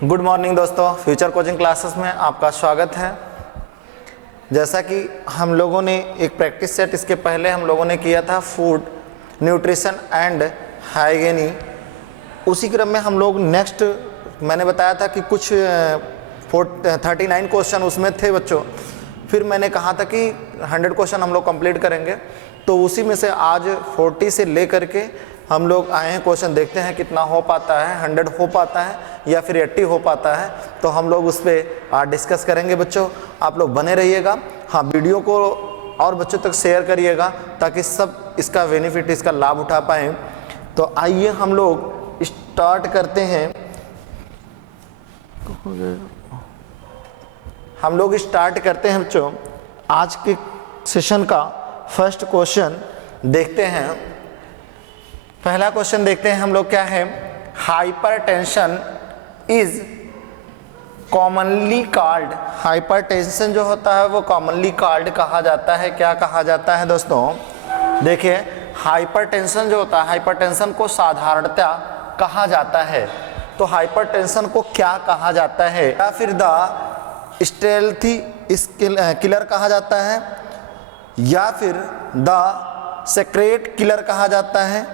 Good morning दोस्तों, future coaching classes में आपका स्वागत है। जैसा कि हम लोगों ने एक प्रैक्टिस सेट इसके पहले हम लोगों ने किया था फूड न्यूट्रिशन एंड हाइजीन, उसी क्रम में हम लोग नेक्स्ट मैंने बताया था कि कुछ 39 क्वेश्चन उसमें थे बच्चों। फिर मैंने कहा था कि 100 क्वेश्चन हम लोग कंप्लीट करेंगे, तो उसी में से आज 40 से लेकर के हम लोग आए हैं। क्वेश्चन देखते हैं कितना हो पाता है, 100 हो पाता है या फिर 80 हो पाता है, तो हम लोग उस पर आज डिस्कस करेंगे। बच्चों आप लोग बने रहिएगा, हाँ वीडियो को और बच्चों तक शेयर करिएगा ताकि सब इसका बेनिफिट, इसका लाभ उठा पाएँ। तो आइए हम लोग स्टार्ट करते हैं। हम लोग स्टार्ट करते हैं बच्चों आज के सेशन का फर्स्ट क्वेश्चन देखते हैं। पहला क्वेश्चन देखते हैं हम लोग, क्या है? Hypertension is commonly called, hypertension जो होता है वो कॉमनली कॉल्ड कहा जाता है। क्या कहा जाता है दोस्तों? देखिए हाइपरटेंशन जो होता है, हाइपरटेंशन को साधारणतः कहा जाता है। तो हाइपरटेंशन को क्या कहा जाता है? या फिर द स्टेल्थी किलर कहा जाता है, या फिर द सीक्रेट किलर कहा जाता है,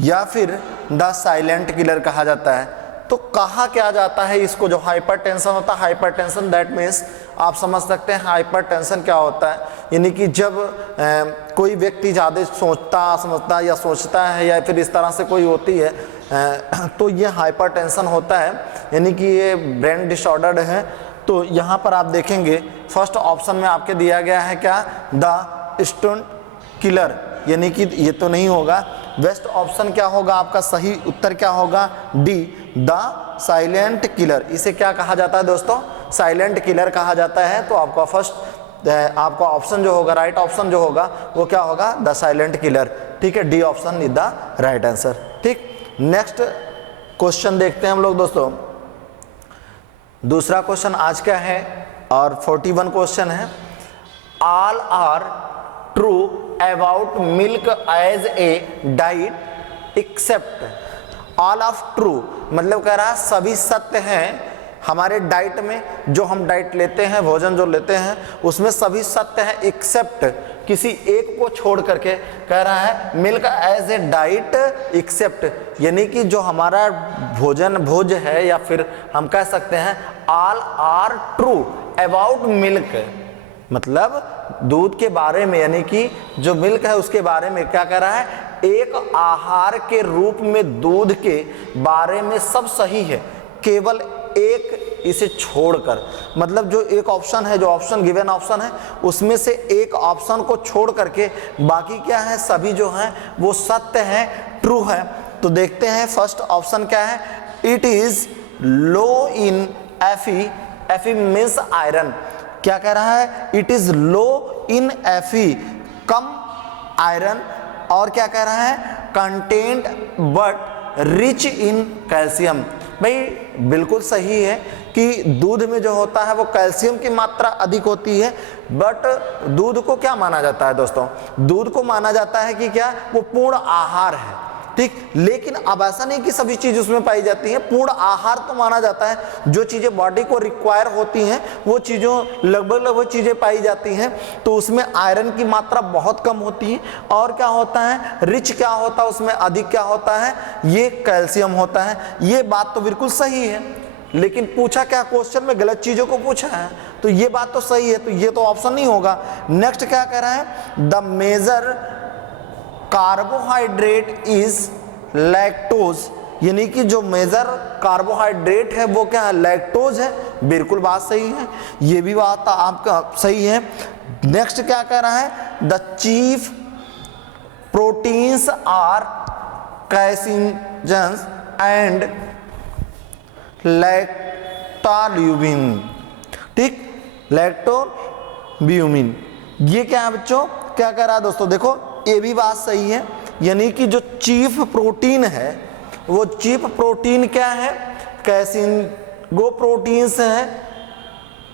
या फिर द साइलेंट किलर कहा जाता है। तो कहा क्या जाता है इसको? जो हाइपरटेंशन होता है, हाइपरटेंशन दैट मीन्स आप समझ सकते हैं हाइपरटेंशन क्या होता है। यानी कि जब कोई व्यक्ति ज़्यादा समझता या सोचता है या फिर इस तरह से कोई होती है तो ये हाइपरटेंशन होता है, यानी कि ये ब्रेन डिसऑर्डर्ड है। तो यहाँ पर आप देखेंगे फर्स्ट ऑप्शन में आपके दिया गया है क्या? द स्टोन किलर, यानी कि ये तो नहीं होगा। बेस्ट ऑप्शन क्या होगा आपका? सही उत्तर क्या होगा? D, the silent killer. इसे क्या कहा जाता है दोस्तों? साइलेंट किलर कहा जाता है। तो आपका फर्स्ट आपका ऑप्शन जो होगा, राइट ऑप्शन जो होगा वो क्या होगा? The silent killer. ठीक है, D option is the right answer. ठीक, नेक्स्ट क्वेश्चन देखते हैं हम लोग दोस्तों। दूसरा क्वेश्चन आज का है और 41 क्वेश्चन है। All are true about milk as a diet except, all of true मतलब कह रहा है सभी सत्य हैं हमारे डाइट में, जो हम डाइट लेते हैं, भोजन जो लेते हैं उसमें सभी सत्य हैं एक्सेप्ट, किसी एक को छोड़ करके कह रहा है milk as a diet except, यानी कि जो हमारा भोज है, या फिर हम कह सकते हैं all are true about milk, मतलब दूध के बारे में, यानी कि जो मिल्क है उसके बारे में क्या कह रहा है? एक आहार के रूप में दूध के बारे में सब सही है, केवल एक इसे छोड़कर, मतलब जो एक ऑप्शन है, जो ऑप्शन गिवन ऑप्शन है उसमें से एक ऑप्शन को छोड़ करके बाकी क्या है? सभी जो हैं वो सत्य हैं, ट्रू है। तो देखते हैं फर्स्ट ऑप्शन क्या है? It is low in Fe, Fe means iron. क्या कह रहा है? It is low in Fe, कम आयरन, और क्या कह रहा है? Content but rich in calcium. भाई बिल्कुल सही है कि दूध में जो होता है वो कैल्शियम की मात्रा अधिक होती है, बट दूध को क्या माना जाता है दोस्तों? दूध को माना जाता है कि क्या? वो पूर्ण आहार है। ठीक, लेकिन अब ऐसा नहीं कि सभी चीज उसमें पाई जाती है। पूर्ण आहार तो माना जाता है, जो चीजें बॉडी को रिक्वायर होती हैं वो चीजों लगभग चीजें पाई जाती हैं। तो उसमें आयरन की मात्रा बहुत कम होती है, और क्या होता है? रिच क्या होता है उसमें? अधिक क्या होता है? ये कैल्शियम होता है। ये बात तो बिल्कुल सही है, लेकिन पूछा क्या क्वेश्चन में? गलत चीजों को पूछा है। तो ये बात तो सही है, तो ये तो ऑप्शन नहीं होगा। नेक्स्ट क्या कह रहा है? The major carbohydrate is lactose, यानी कि जो मेजर कार्बोहाइड्रेट है वो क्या है? लैक्टोज है। बिल्कुल बात सही है, ये भी बात आपका सही है। नेक्स्ट क्या कह रहा है? The chief proteins are caseinogens and lactalbumin. ठीक, लैक्टोल्यूमिन, ये क्या है बच्चों? क्या कह रहा है दोस्तों? देखो ये भी बात सही है, यानी कि जो चीफ प्रोटीन है वो चीफ प्रोटीन क्या है? कैसिंगो प्रोटीन्स है,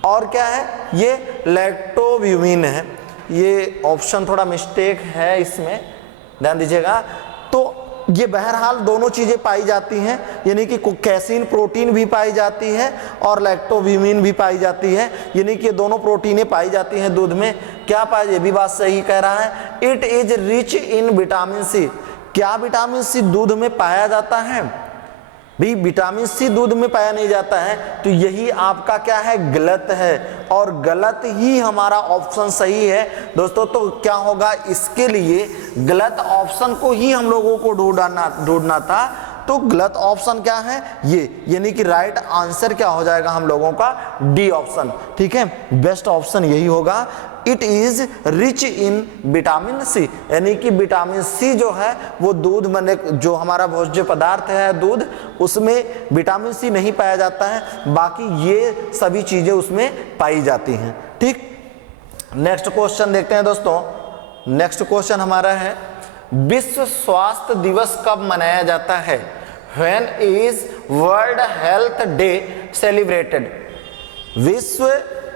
और क्या है? ये लैक्टोल्यूमिन है। ये ऑप्शन थोड़ा मिस्टेक है, इसमें ध्यान दीजिएगा। तो ये बहरहाल दोनों चीजें पाई जाती हैं, यानी कि कैसीन प्रोटीन भी पाई जाती है और लैक्टोब्यूमिन भी पाई जाती है, यानी कि दोनों प्रोटीनें पाई जाती हैं दूध में। क्या पाई, ये भी बात सही कह रहा है। It is rich in vitamin C. क्या विटामिन सी दूध में पाया जाता है? भी विटामिन सी दूध में पाया नहीं जाता है, तो यही आपका क्या है, गलत है, और गलत ही हमारा ऑप्शन सही है दोस्तों। तो क्या होगा, इसके लिए गलत ऑप्शन को ही हम लोगों को ढूंढना था। तो गलत ऑप्शन क्या है, ये, यानी कि राइट आंसर क्या हो जाएगा हम लोगों का, डी ऑप्शन। ठीक है, बेस्ट ऑप्शन यही होगा। It is rich in vitamin C, यानी कि विटामिन सी जो है वो दूध में, जो हमारा भोज्य पदार्थ है दूध, उसमें विटामिन सी नहीं पाया जाता है, बाकी ये सभी चीजें उसमें पाई जाती हैं। ठीक, नेक्स्ट क्वेश्चन देखते हैं दोस्तों। नेक्स्ट क्वेश्चन हमारा है, विश्व स्वास्थ्य दिवस कब मनाया जाता है? When is world health day celebrated? विश्व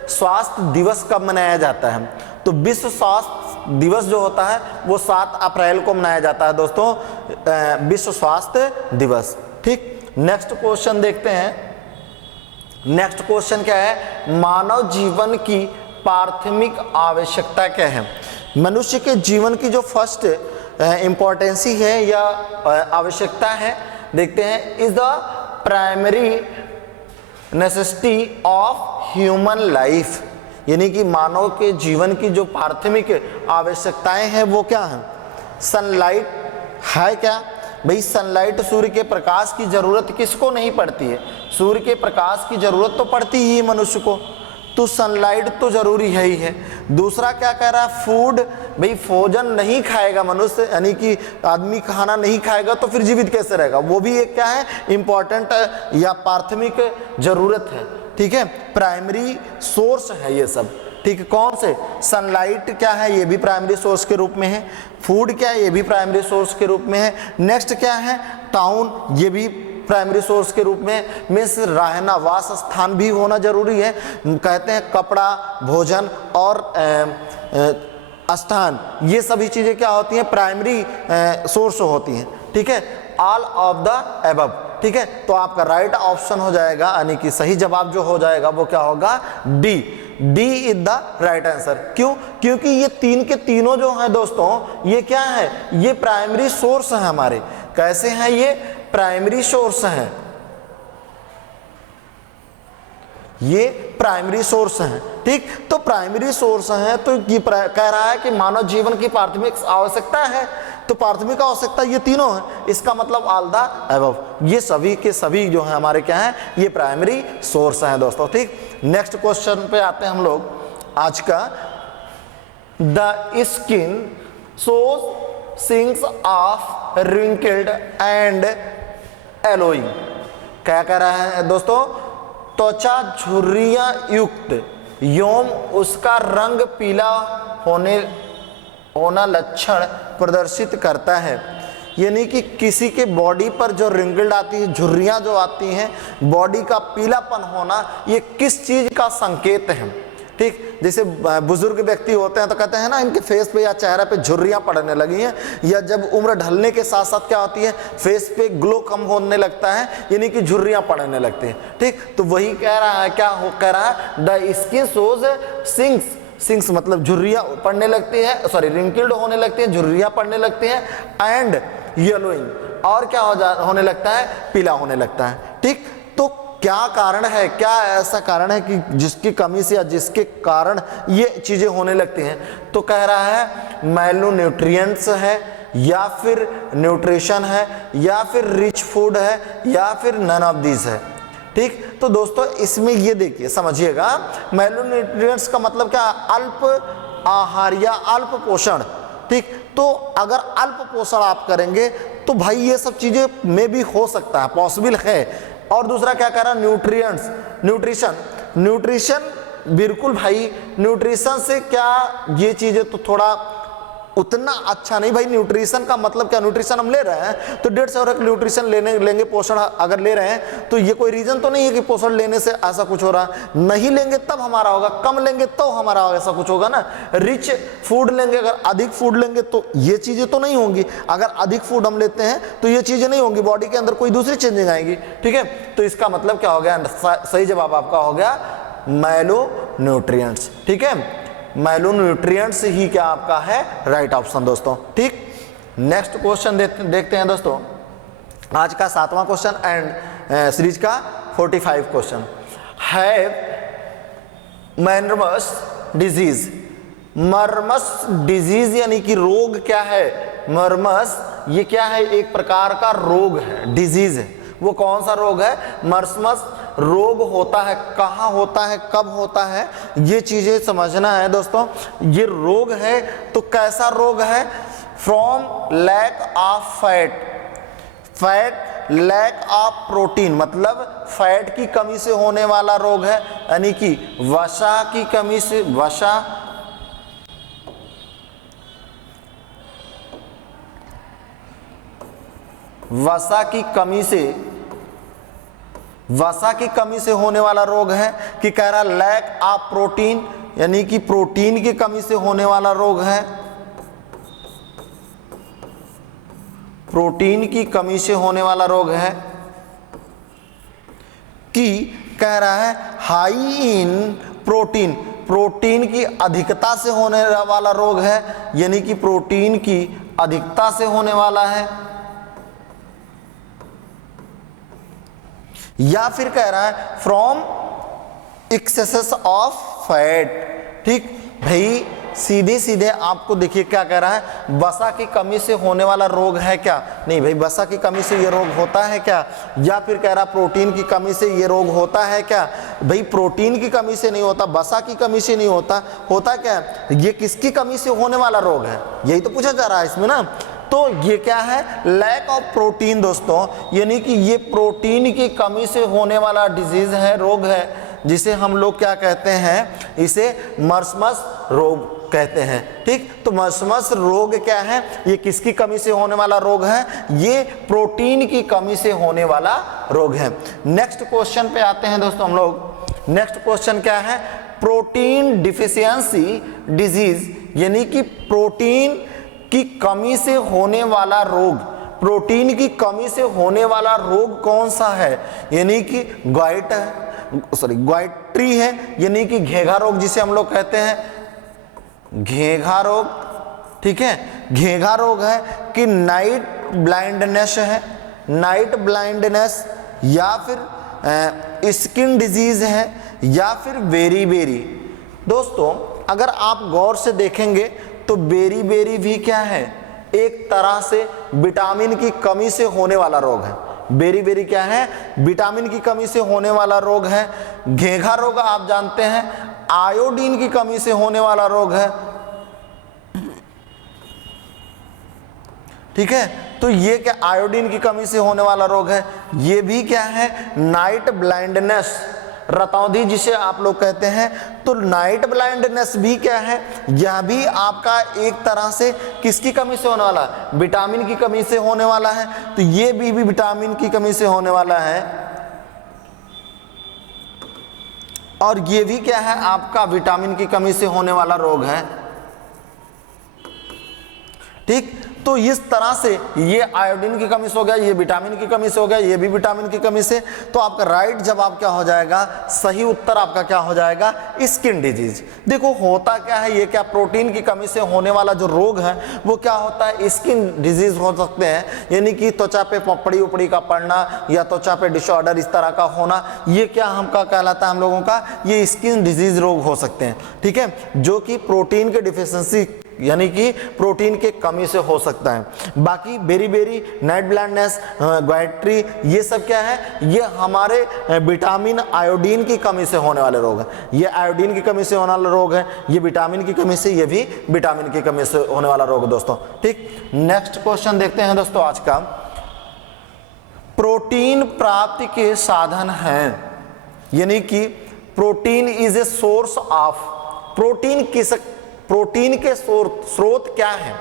स्वास्थ्य दिवस कब मनाया जाता है? तो विश्व स्वास्थ्य दिवस जो होता है वो 7 अप्रैल को मनाया जाता है दोस्तों, विश्व स्वास्थ्य दिवस। ठीक, नेक्स्ट क्वेश्चन देखते हैं। नेक्स्ट क्वेश्चन क्या है, मानव जीवन की प्राथमिक आवश्यकता क्या है? मनुष्य के जीवन की जो फर्स्ट इंपॉर्टेंसी है या आवश्यकता है, देखते हैं, is the primary necessity of human life, यानी कि मानव के जीवन की जो प्राथमिक आवश्यकताएं हैं वो क्या है? सनलाइट है क्या भाई? सनलाइट, सूर्य के प्रकाश की जरूरत किसको नहीं पड़ती है? सूर्य के प्रकाश की जरूरत तो पड़ती ही मनुष्य को, तो सनलाइट तो जरूरी है ही है। दूसरा क्या कह रहा है, फूड, भाई भोजन नहीं खाएगा मनुष्य, यानी कि आदमी खाना नहीं खाएगा तो फिर जीवित कैसे रहेगा? वो भी एक क्या है, इंपॉर्टेंट या प्राथमिक जरूरत है। ठीक है, प्राइमरी सोर्स है ये सब। ठीक है, कौन से? सनलाइट क्या है, ये भी प्राइमरी सोर्स के रूप में है। फूड क्या है, ये भी प्राइमरी सोर्स के रूप में है। नेक्स्ट क्या है, टाउन, ये भी प्राइमरी सोर्स के रूप में, मीन्स रहना, वास स्थान भी होना जरूरी है। कहते हैं कपड़ा, भोजन और स्थान, ये सभी चीजें क्या होती हैं, प्राइमरी सोर्स होती हैं। ठीक है, ऑल ऑफ द एबव। ठीक है, तो आपका राइट ऑप्शन हो जाएगा, यानी कि सही जवाब जो हो जाएगा वो क्या होगा, D. D is the right answer. क्यों? क्योंकि ये तीन के तीनों जो हैं दोस्तों, ये क्या है, ये प्राइमरी सोर्स हैं हमारे। कैसे हैं ये? प्राइमरी सोर्स हैं, ये प्राइमरी सोर्स हैं। ठीक, तो प्राइमरी सोर्स हैं, तो ये कह रहा है कि मानव जीवन की प्राथमिक आवश्यकता है, तो प्राथमिक आवश्यकता ये तीनों है, इसका मतलब ऑल द अबव, ये सभी के सभी जो है हमारे क्या है, ये प्राइमरी सोर्स हैं दोस्तों। ठीक, नेक्स्ट क्वेश्चन पे आते हैं हम लोग आज का। The skin shows sings of wrinkled and allowing. क्या कह रहा है दोस्तों, त्वचा झुर्रियां युक्त एवं उसका रंग पीला होना लक्षण प्रदर्शित करता है। यानी कि किसी के बॉडी पर जो रिंकल्ड आती है, झुर्रियां जो आती हैं, बॉडी का पीलापन होना, ये किस चीज का संकेत है? ठीक, जैसे बुजुर्ग व्यक्ति होते हैं तो कहते हैं ना, इनके फेस पे या चेहरे पे झुर्रियां पड़ने लगी हैं, या जब उम्र ढलने के साथ साथ क्या होती है, फेस पे ग्लो कम होने लगता है, यानी कि झुर्रियां पड़ने लगती हैं। ठीक, तो वही कह रहा है, क्या कह रहा है, the skin shows sings. Sings मतलब झुर्रियां पड़ने लगती है, सॉरी रिंकल्ड होने लगती है, झुर्रियां पड़ने लगती हैं, एंड येलोइंग, और क्या होने लगता है, पीला होने लगता है। ठीक, तो क्या कारण है, क्या ऐसा कारण है कि जिसकी कमी से या जिसके कारण ये चीजें होने लगती हैं? तो कह रहा है माइक्रोन्यूट्रिएंट्स है, या फिर न्यूट्रिशन है, या फिर रिच फूड है, या फिर नन ऑफ दीज है। ठीक, तो दोस्तों इसमें ये देखिए, समझिएगा, माइक्रोन्यूट्रिएंट्स का मतलब क्या, अल्प आहार या अल्प पोषण। ठीक, तो अगर अल्प पोषण आप करेंगे तो भाई ये सब चीजें में भी हो सकता है, पॉसिबल है। और दूसरा क्या कह रहा है, न्यूट्रिएंट्स, न्यूट्रिशन, न्यूट्रिशन बिल्कुल भाई, न्यूट्रिशन से क्या, ये चीजें तो थोड़ा उतना अच्छा नहीं भाई। न्यूट्रिशन का मतलब क्या, न्यूट्रिशन हम ले रहे हैं तो 150 आवृक न्यूट्रिशन लेंगे, पोषण अगर ले रहे हैं तो ये कोई रीजन तो नहीं है कि पोषण लेने से ऐसा कुछ हो रहा है। नहीं लेंगे तब हमारा होगा, कम लेंगे तो हमारा ऐसा कुछ होगा ना। रिच फूड लेंगे, अगर अधिक फूड लेंगे तो ये चीजें तो नहीं होंगी। अगर अधिक फूड हम लेते हैं तो ये चीजें नहीं होंगी, बॉडी के अंदर कोई दूसरी चेंजिंग आएगी। ठीक है, तो इसका मतलब क्या हो गया, सही जवाब आपका हो गया माइलो न्यूट्रिएंट्स। ठीक है, माइलोन्यूट्रिएंट्स ही क्या आपका है राइट ऑप्शन दोस्तों। ठीक, नेक्स्ट क्वेश्चन देखते हैं दोस्तों, आज का 7वां क्वेश्चन एंड सीरीज का 45 क्वेश्चन। हैव मर्मस डिजीज, मर्मस डिजीज यानी कि रोग क्या है, मर्मस ये क्या है, एक प्रकार का रोग है, डिजीज है। वो कौन सा रोग है, मर्मस रोग होता है, कहाँ होता है, कब होता है, ये चीजें समझना है दोस्तों। ये रोग है तो कैसा रोग है, from lack of fat, fat lack of protein, मतलब फैट की कमी से होने वाला रोग है, यानी कि वसा की कमी से, वसा की कमी से होने वाला रोग है। कि कह रहा लैक ऑफ प्रोटीन, यानी कि प्रोटीन की कमी से होने वाला रोग है, प्रोटीन की कमी से होने वाला रोग है। कि कह रहा है हाई इन प्रोटीन, प्रोटीन की अधिकता से होने वाला रोग है, यानी कि प्रोटीन की अधिकता से होने वाला है। या फिर कह रहा है फ्रॉम एक्सेस ऑफ फैट। ठीक भाई, सीधे सीधे आपको देखिए क्या कह रहा है, वसा की कमी से होने वाला रोग है क्या, नहीं भाई वसा की कमी से ये रोग होता है क्या। या फिर कह रहा प्रोटीन की कमी से ये रोग होता है क्या, भाई प्रोटीन की कमी से नहीं होता, वसा की कमी से नहीं होता, होता क्या, ये किसकी कमी से होने वाला रोग है, यही तो पूछा जा रहा है इसमें ना। तो ये क्या है, लैक ऑफ प्रोटीन दोस्तों, यानी कि ये प्रोटीन की कमी से होने वाला डिजीज है, रोग है, जिसे हम लोग क्या कहते हैं, इसे मर्मस रोग कहते हैं। ठीक, तो मर्मस रोग क्या है, ये किसकी कमी से होने वाला रोग है, ये प्रोटीन की कमी से होने वाला रोग है। नेक्स्ट क्वेश्चन पे आते हैं दोस्तों हम लोग। नेक्स्ट क्वेश्चन क्या है, प्रोटीन डिफिशियंसी डिजीज, यानी कि प्रोटीन की कमी से होने वाला रोग, प्रोटीन की कमी से होने वाला रोग कौन सा है, यानी कि ग्वाइट्री है, यानी कि घेघा रोग जिसे हम लोग कहते हैं, घेघा रोग। ठीक है, घेघा रोग है। कि नाइट ब्लाइंडनेस है, नाइट ब्लाइंडनेस, या फिर स्किन डिजीज है, या फिर बेरी। दोस्तों अगर आप गौर से देखेंगे तो बेरी भी क्या है, एक तरह से विटामिन की कमी से होने वाला रोग है। बेरी क्या है, विटामिन की कमी से होने वाला रोग है। घेघा रोग आप जानते हैं आयोडीन की कमी से होने वाला रोग है। ठीक है, तो ये क्या आयोडीन की कमी से होने वाला रोग है। ये भी क्या है, नाइट ब्लाइंडनेस, रतौंधी जिसे आप लोग कहते हैं, तो नाइट ब्लाइंडनेस भी क्या है, यह भी आपका एक तरह से किसकी कमी से होने वाला है, विटामिन की कमी से होने वाला है। तो ये भी विटामिन की कमी से होने वाला है। और ये भी क्या है, आपका विटामिन की कमी से होने वाला रोग है। ठीक, तो इस तरह से ये आयोडीन की कमी से हो गया, ये विटामिन की कमी से हो गया, ये भी विटामिन की कमी से। तो आपका राइट जवाब क्या हो जाएगा, सही उत्तर आपका क्या हो जाएगा, स्किन डिजीज। देखो होता क्या है, ये क्या प्रोटीन की कमी से होने वाला जो रोग है वो क्या होता है, स्किन डिजीज हो सकते हैं, यानी कि त्वचा पे पपड़ी उपड़ी का पड़ना या त्वचा पे डिसऑर्डर इस तरह का होना, ये क्या हमका कहलाता है, हम लोगों का ये स्किन डिजीज रोग हो सकते हैं। ठीक है, जो कि प्रोटीन के डिफिशियंसी यानी कि प्रोटीन के कमी से हो सकता है। बाकी बेरी, नाइट ब्लाइंडनेस, ग्वाइट्री, ये सब क्या है, ये हमारे विटामिन आयोडीन की कमी से होने वाले रोग हैं। ये आयोडीन की कमी से होने वाला रोग है, ये विटामिन की कमी से, ये भी विटामिन की कमी से होने वाला रोग है दोस्तों। ठीक, नेक्स्ट क्वेश्चन देखते हैं दोस्तों आज का। प्रोटीन प्राप्ति के साधन हैं, यानी कि protein is a source of, protein protein के स्रोत क्या है?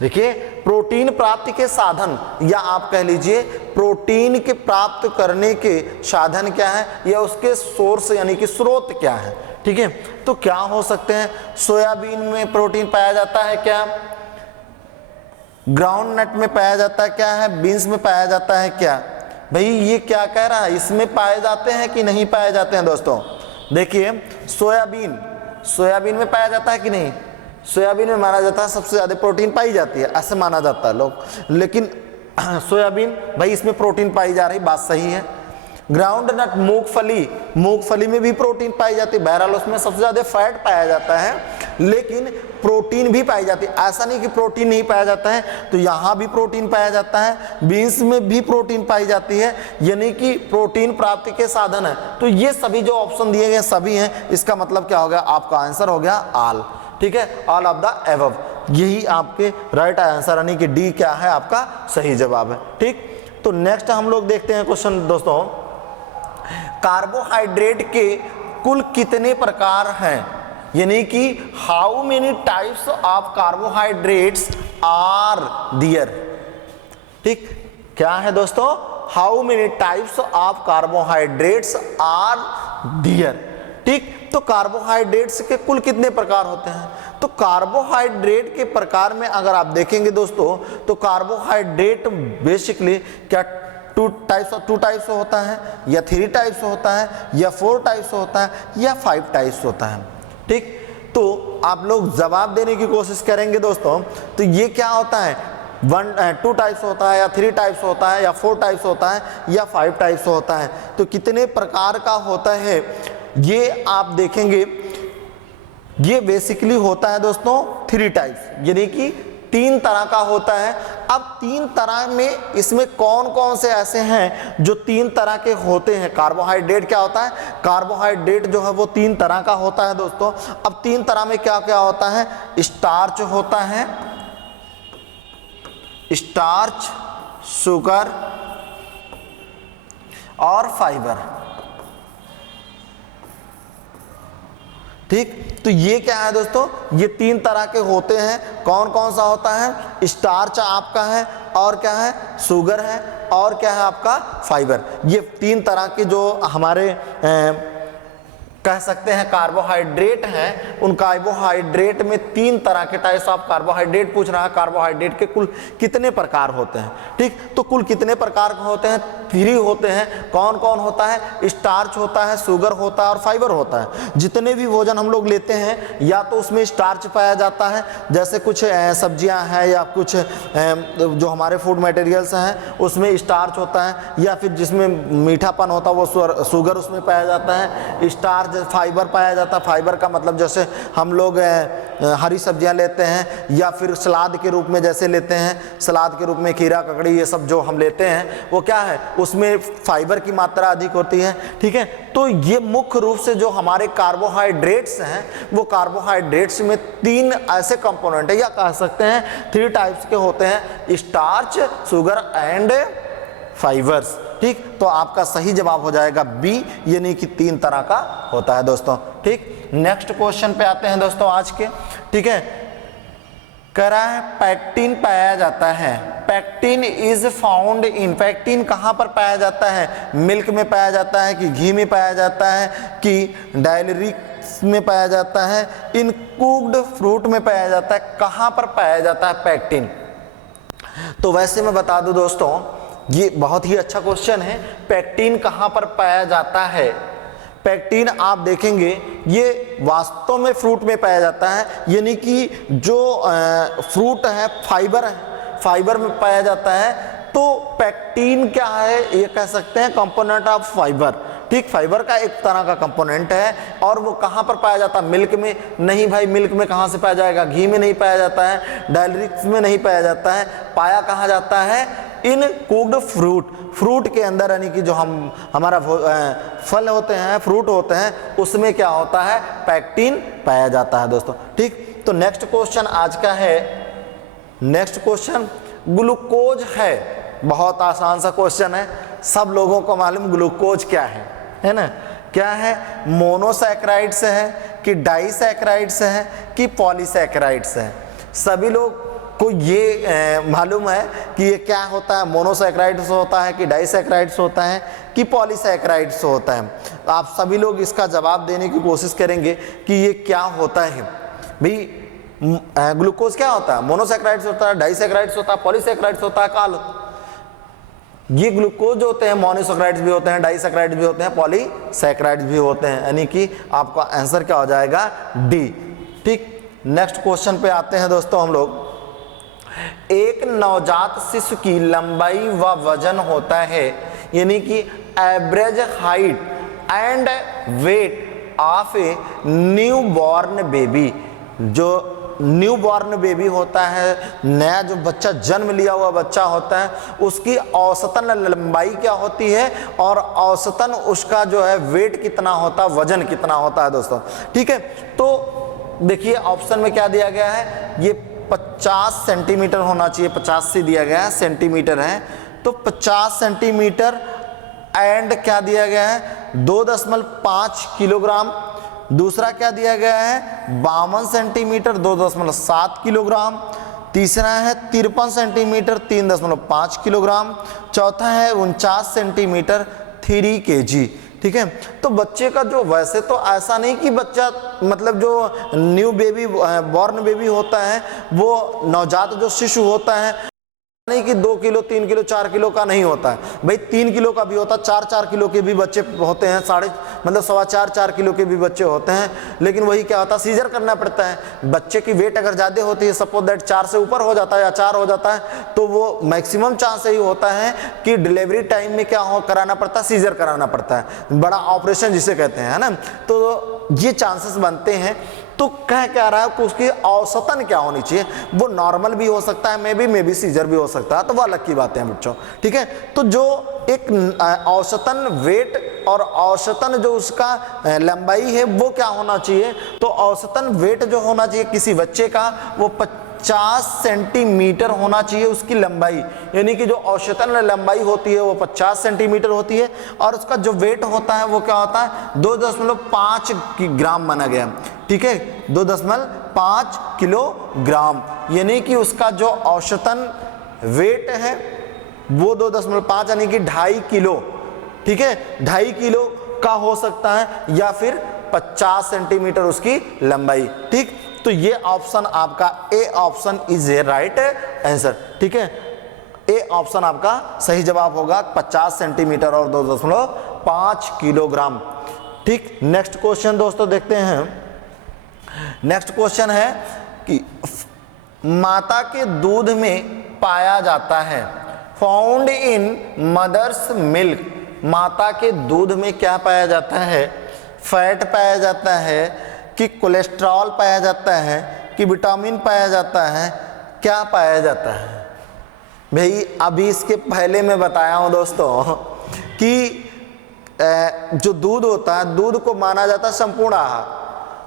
देखिए, प्रोटीन प्राप्ति के साधन, या आप कह लीजिए प्रोटीन के प्राप्त करने के साधन क्या है, या उसके सोर्स यानी कि स्रोत क्या है। ठीक है, तो क्या हो सकते हैं? सोयाबीन में प्रोटीन पाया जाता है क्या? ग्राउंड नट में पाया जाता है क्या है? बीन्स में पाया जाता है क्या? भाई ये क्या कह रहा है, इसमें पाए जाते हैं कि नहीं पाए जाते हैं दोस्तों? देखिए, सोयाबीन में पाया जाता है कि नहीं? सोयाबीन में माना जाता है सबसे ज्यादा प्रोटीन पाई जाती है, ऐसे माना जाता है लोग। लेकिन सोयाबीन, भाई इसमें प्रोटीन पाई जा रही, बात सही है। ग्राउंड नट, मूंगफली में भी प्रोटीन पाई जाती है, बहरहाल उसमें सबसे ज्यादा फैट पाया जाता है, लेकिन प्रोटीन भी पाई जाती है। ऐसा नहीं कि प्रोटीन नहीं पाया जाता है, तो यहाँ भी प्रोटीन पाया जाता है, बीन्स में भी प्रोटीन पाई जाती है, यानी कि प्रोटीन प्राप्ति के साधन है। तो ये सभी जो ऑप्शन दिए गए सभी हैं, इसका मतलब क्या हो गया? आपका आंसर हो गया ऑल। ठीक है, ऑल ऑफ द एबव, यही आपके राइट आंसर, यानी कि डी क्या है आपका सही जवाब है। ठीक, तो नेक्स्ट हम लोग देखते हैं क्वेश्चन दोस्तों, कार्बोहाइड्रेट के कुल कितने प्रकार हैं? यानी कि how many types of carbohydrates are there. ठीक, क्या है दोस्तों? How many types of carbohydrates are there. ठीक, तो कार्बोहाइड्रेट्स के कुल कितने प्रकार होते हैं? तो कार्बोहाइड्रेट के प्रकार में अगर आप देखेंगे दोस्तों, तो कार्बोहाइड्रेट बेसिकली क्या टू टाइप्स होता है, या 3 टाइप्स होता है, या 4 टाइप्स होता है, या 5 टाइप्स होता है। ठीक, तो आप लोग जवाब देने की कोशिश करेंगे दोस्तों, तो ये क्या होता है? 2 टाइप्स होता है, या 3 टाइप्स होता है, या 4 टाइप्स होता है, या 5 टाइप्स होता है। तो कितने प्रकार का होता है ये आप देखेंगे। ये बेसिकली होता है दोस्तों 3 टाइप्स, यानी कि 3 तरह का होता है। अब 3 तरह में इसमें कौन कौन से ऐसे हैं जो 3 तरह के होते हैं? कार्बोहाइड्रेट क्या होता है? कार्बोहाइड्रेट जो है वो 3 तरह का होता है दोस्तों। अब 3 तरह में क्या क्या होता है? स्टार्च होता है, स्टार्च, शुगर और फाइबर। ठीक, तो ये क्या है दोस्तों? ये 3 तरह के होते हैं। कौन कौन सा होता है? स्टार्च आपका है, और क्या है? शुगर है, और क्या है आपका? फाइबर। ये 3 तरह के जो हमारे कह सकते हैं कार्बोहाइड्रेट हैं। उन कार्बोहाइड्रेट में 3 तरह के टाइप्स ऑफ कार्बोहाइड्रेट पूछ रहा है। कार्बोहाइड्रेट के कुल कितने प्रकार होते हैं? ठीक, तो कुल कितने प्रकार के होते हैं? 3 होते हैं। कौन कौन होता है? स्टार्च होता है, शुगर होता है, और फाइबर होता है। जितने भी भोजन हम लोग लेते हैं, या तो उसमें स्टार्च पाया जाता है, जैसे कुछ सब्जियां हैं, या कुछ जो हमारे फूड मटेरियल्स हैं उसमें स्टार्च होता है, या फिर जिसमें मीठापन होता है वो शुगर उसमें पाया जाता है। स्टार्च, फाइबर पाया जाता है। फाइबर का मतलब जैसे हम लोग हरी सब्जियां लेते हैं, या फिर सलाद के रूप में जैसे लेते हैं, सलाद के रूप में खीरा, ककड़ी, ये सब जो हम लेते हैं वो क्या है? उसमें फाइबर की मात्रा अधिक होती है। ठीक है, तो ये मुख्य रूप से जो हमारे कार्बोहाइड्रेट्स हैं, वो कार्बोहाइड्रेट्स में 3 ऐसे कंपोनेंट है, या कह सकते हैं 3 टाइप्स के होते हैं: स्टार्च, शुगर एंड फाइबर्स। ठीक, तो आपका सही जवाब हो जाएगा बी, यानी कि 3 तरह का होता है दोस्तों। ठीक, नेक्स्ट क्वेश्चन पे आते हैं दोस्तों आज के। ठीक है, कह रहा है पैक्टिन पाया जाता है। Pectin is found in, pectin कहाँ पर पाया जाता है? मिल्क में पाया जाता है, कि घी में पाया जाता है, कि डायलरिक्स में पाया जाता है, इन कुक्ड फ्रूट में पाया जाता है? कहाँ पर पाया जाता है पैक्टिन? तो वैसे मैं बता दूं दोस्तों, ये बहुत ही अच्छा क्वेश्चन है। पैक्टिन कहाँ पर पाया जाता है? पैक्टिन आप देखेंगे ये वास्तव में फ्रूट में पाया जाता है, यानी कि जो फ्रूट है, फाइबर में पाया जाता है। तो पैक्टिन क्या है? ये कह सकते हैं कंपोनेंट ऑफ फाइबर। ठीक, फाइबर का एक तरह का कंपोनेंट है, और वो कहाँ पर पाया जाता है? मिल्क में नहीं भाई, मिल्क में कहाँ से पाया जाएगा? घी में नहीं पाया जाता है, डायलरिक्स में नहीं पाया जाता है। पाया कहाँ जाता है? इन कुक्ड फ्रूट के अंदर, यानी कि जो हमारा फल होते हैं, फ्रूट होते हैं, उसमें क्या होता है? पैक्टिन पाया जाता है दोस्तों। ठीक, तो नेक्स्ट क्वेश्चन आज का है, नेक्स्ट क्वेश्चन ग्लूकोज है। बहुत आसान सा क्वेश्चन है, सब लोगों को मालूम ग्लूकोज क्या है ना? क्या है? मोनोसैकेराइड से है, कि डाइसैकेराइड्स हैं कि पॉलीसैकेराइड्स हैं। सभी लोग को ये मालूम है कि ये क्या होता है, मोनोसैकेराइड्स होता है कि डाइसैकेराइड्स होता है कि पॉलीसैकेराइड्स होता है। आप सभी लोग इसका जवाब देने की कोशिश करेंगे कि ये क्या होता है। भाई ग्लूकोज क्या होता है, मोनोसैकेराइड्स होता है, डाइसैकेराइड्स होता है, पॉलीसैकेराइड्स होता है, काल ये ग्लूकोज होते हैं, मोनोसैकेराइड्स भी होते हैं, डाइसैकेराइड्स भी होते हैं, पॉलीसैकेराइड्स भी होते हैं, यानी कि आपका आंसर क्या हो जाएगा, डी। ठीक, नेक्स्ट क्वेश्चन पे आते हैं दोस्तों हम लोग। एक नवजात शिशु की लंबाई व वजन होता है, यानी कि average height and weight of a new born baby. जो न्यू बॉर्न बेबी होता है, नया जो बच्चा जन्म लिया हुआ बच्चा होता है, उसकी औसतन लंबाई क्या होती है और औसतन उसका जो है वेट कितना होता है, वजन कितना होता है दोस्तों। ठीक है, तो देखिए ऑप्शन में क्या दिया गया है, ये 50 सेंटीमीटर होना चाहिए, 50 से दिया गया है, सेंटीमीटर है तो 50 सेंटीमीटर एंड क्या दिया गया है 2.5 किलोग्राम। दूसरा क्या दिया गया है 52 सेंटीमीटर 2.7 किलोग्राम। तीसरा है 53 सेंटीमीटर 3.5 किलोग्राम। चौथा है 49 सेंटीमीटर 3 kg। ठीक है, तो बच्चे का जो, वैसे तो ऐसा नहीं कि बच्चा मतलब जो न्यू बेबी बॉर्न बेबी होता है वो नवजात जो शिशु होता है नहीं कि 2 किलो 3 किलो 4 किलो का नहीं होता है भाई, 3 किलो का भी होता है, 4 किलो के भी बच्चे होते हैं, मतलब 4.25 किलो के भी बच्चे होते हैं। लेकिन वही क्या होता है, सीजर करना पड़ता है। बच्चे की वेट अगर ज़्यादा होती है, सपोज दैट 4 से ऊपर हो जाता है या 4 हो जाता है, तो वो मैक्सिमम चांस यही होता है कि डिलीवरी टाइम में क्या हो कराना पड़ता है, सीजर कराना पड़ता है, बड़ा ऑपरेशन जिसे कहते हैं, है ना। तो ये चांसेस बनते हैं। तो कह क्या रहा है कि उसकी औसतन क्या होनी चाहिए, वो नॉर्मल भी हो सकता है, मे बी सीजर भी हो सकता है, तो वो अलग की बातें हैं बच्चों। ठीक है, तो जो एक औसतन वेट और औसतन जो उसका लंबाई है वो क्या होना चाहिए, तो औसतन वेट जो होना चाहिए किसी बच्चे का वो 50 सेंटीमीटर होना चाहिए उसकी लंबाई, यानी कि जो औसतन लंबाई होती है वो 50 सेंटीमीटर होती है और उसका जो वेट होता है वो क्या होता है 2.5 ग्राम माना गया। ठीक है, 2.5 किलोग्राम, यानी कि उसका जो औसतन वेट है वो 2.5 यानी कि 2.5 किलो। ठीक है, 2.5 किलो का हो सकता है या फिर 50 सेंटीमीटर उसकी लंबाई। ठीक, तो ये ऑप्शन आपका A option is a right answer. ठीक है, ए ऑप्शन आपका सही जवाब होगा, 50 सेंटीमीटर और 2.5 किलोग्राम। ठीक, नेक्स्ट क्वेश्चन दोस्तों देखते हैं। नेक्स्ट क्वेश्चन है कि माता के दूध में पाया जाता है, फाउंड इन मदर्स मिल्क। माता के दूध में क्या पाया जाता है, फैट पाया जाता है कि कोलेस्ट्रॉल पाया जाता है कि विटामिन पाया जाता है, क्या पाया जाता है भाई। अभी इसके पहले मैं बताया हूं दोस्तों कि जो दूध होता है, दूध को माना जाता है संपूर्ण आहार।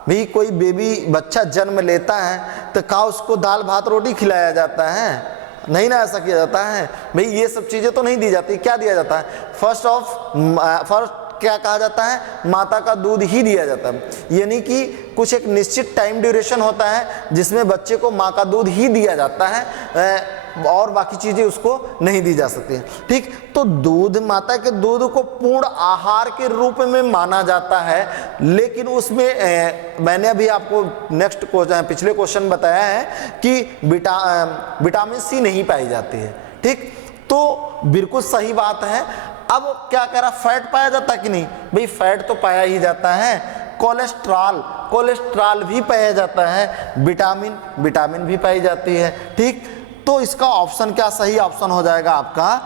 भाई कोई बेबी बच्चा जन्म लेता है तो क्या उसको दाल भात रोटी खिलाया जाता है, नहीं ना, ऐसा किया जाता है भाई। ये सब चीज़ें तो नहीं दी जाती, क्या दिया जाता है, फर्स्ट क्या कहा जाता है, माता का दूध ही दिया जाता है, यानी कि कुछ एक निश्चित टाइम ड्यूरेशन होता है जिसमें बच्चे को माँ का दूध ही दिया जाता है और बाकी चीज़ें उसको नहीं दी जा सकती हैं। ठीक, तो दूध, माता के दूध को पूर्ण आहार के रूप में माना जाता है, लेकिन उसमें मैंने अभी आपको नेक्स्ट पिछले क्वेश्चन बताया है कि विटामिन सी नहीं पाई जाती है। ठीक, तो बिल्कुल सही बात है। अब क्या कह रहा, फैट पाया जाता है कि नहीं भाई, फैट तो पाया ही जाता है। कोलेस्ट्रॉल भी पाया जाता है, विटामिन भी पाई जाती है। ठीक, तो इसका ऑप्शन क्या सही ऑप्शन हो जाएगा आपका,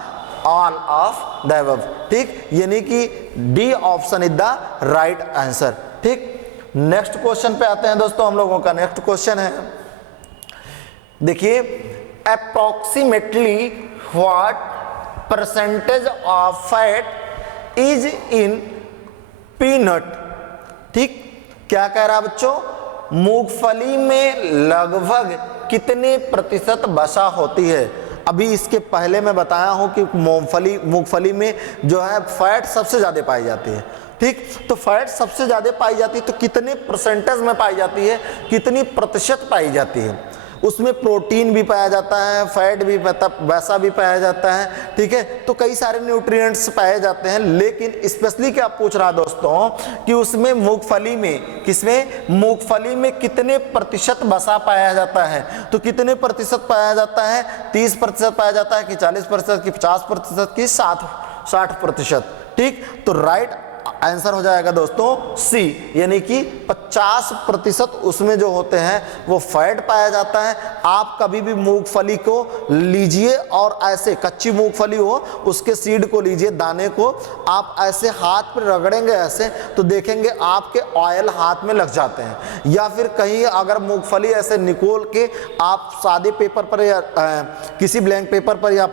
ऑल ऑफ द अबव। ठीक, यानी कि D option is the right answer. ठीक, नेक्स्ट क्वेश्चन पे आते हैं दोस्तों हम लोगों का। नेक्स्ट क्वेश्चन है, देखिए, approximately what percentage of fat is in peanut. ठीक, क्या कह रहा है बच्चों, मूंगफली में लगभग कितने प्रतिशत वसा होती है। अभी इसके पहले मैं बताया हूं कि मूंगफली में जो है फैट सबसे ज्यादा पाई जाती है। ठीक। तो फैट सबसे ज्यादा पाई जाती है, तो कितने परसेंटेज में पाई जाती है, कितनी प्रतिशत पाई जाती है? उसमें प्रोटीन भी पाया जाता है, फैट भी वैसा भी पाया जाता है, ठीक है। तो कई सारे न्यूट्रिएंट्स पाए जाते हैं, लेकिन स्पेशली क्या पूछ रहा दोस्तों कि उसमें मूंगफली में, किसमें, मूंगफली में कितने प्रतिशत वसा पाया जाता है? तो कितने प्रतिशत पाया जाता है? 30% पाया जाता है कि 40% कि 50% की 60%, ठीक। तो राइट आंसर हो जाएगा दोस्तों सी, यानी कि 50% उसमें जो होते हैं वो फैट पाया जाता है। आप कभी भी मूंगफली को लीजिए और ऐसे कच्ची मूंगफली हो उसके सीड को लीजिए, दाने को आप ऐसे हाथ पर रगड़ेंगे ऐसे, तो देखेंगे आपके ऑयल हाथ में लग जाते हैं। या फिर कहीं अगर मूंगफली ऐसे निकोल के आप सादे पेपर पर या किसी ब्लैंक पेपर पर या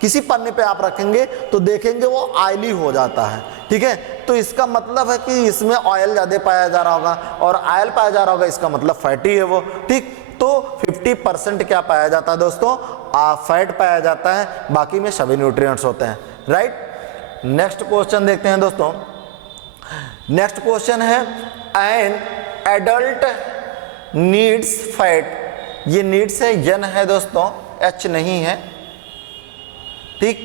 किसी पन्ने पे आप रखेंगे तो देखेंगे वो ऑयली हो जाता है, ठीक है। तो इसका मतलब है कि इसमें ऑयल ज़्यादा पाया जा रहा होगा, और ऑयल पाया जा रहा होगा इसका मतलब फैटी है वो, ठीक। तो 50% क्या पाया जाता है दोस्तों? फैट पाया जाता है, बाकी में सभी न्यूट्रिएंट्स होते हैं, राइट। नेक्स्ट क्वेश्चन देखते हैं दोस्तों। नेक्स्ट क्वेश्चन है एन एडल्ट नीड्स फैट। ये नीड्स है, यन है दोस्तों, एच नहीं है, ठीक।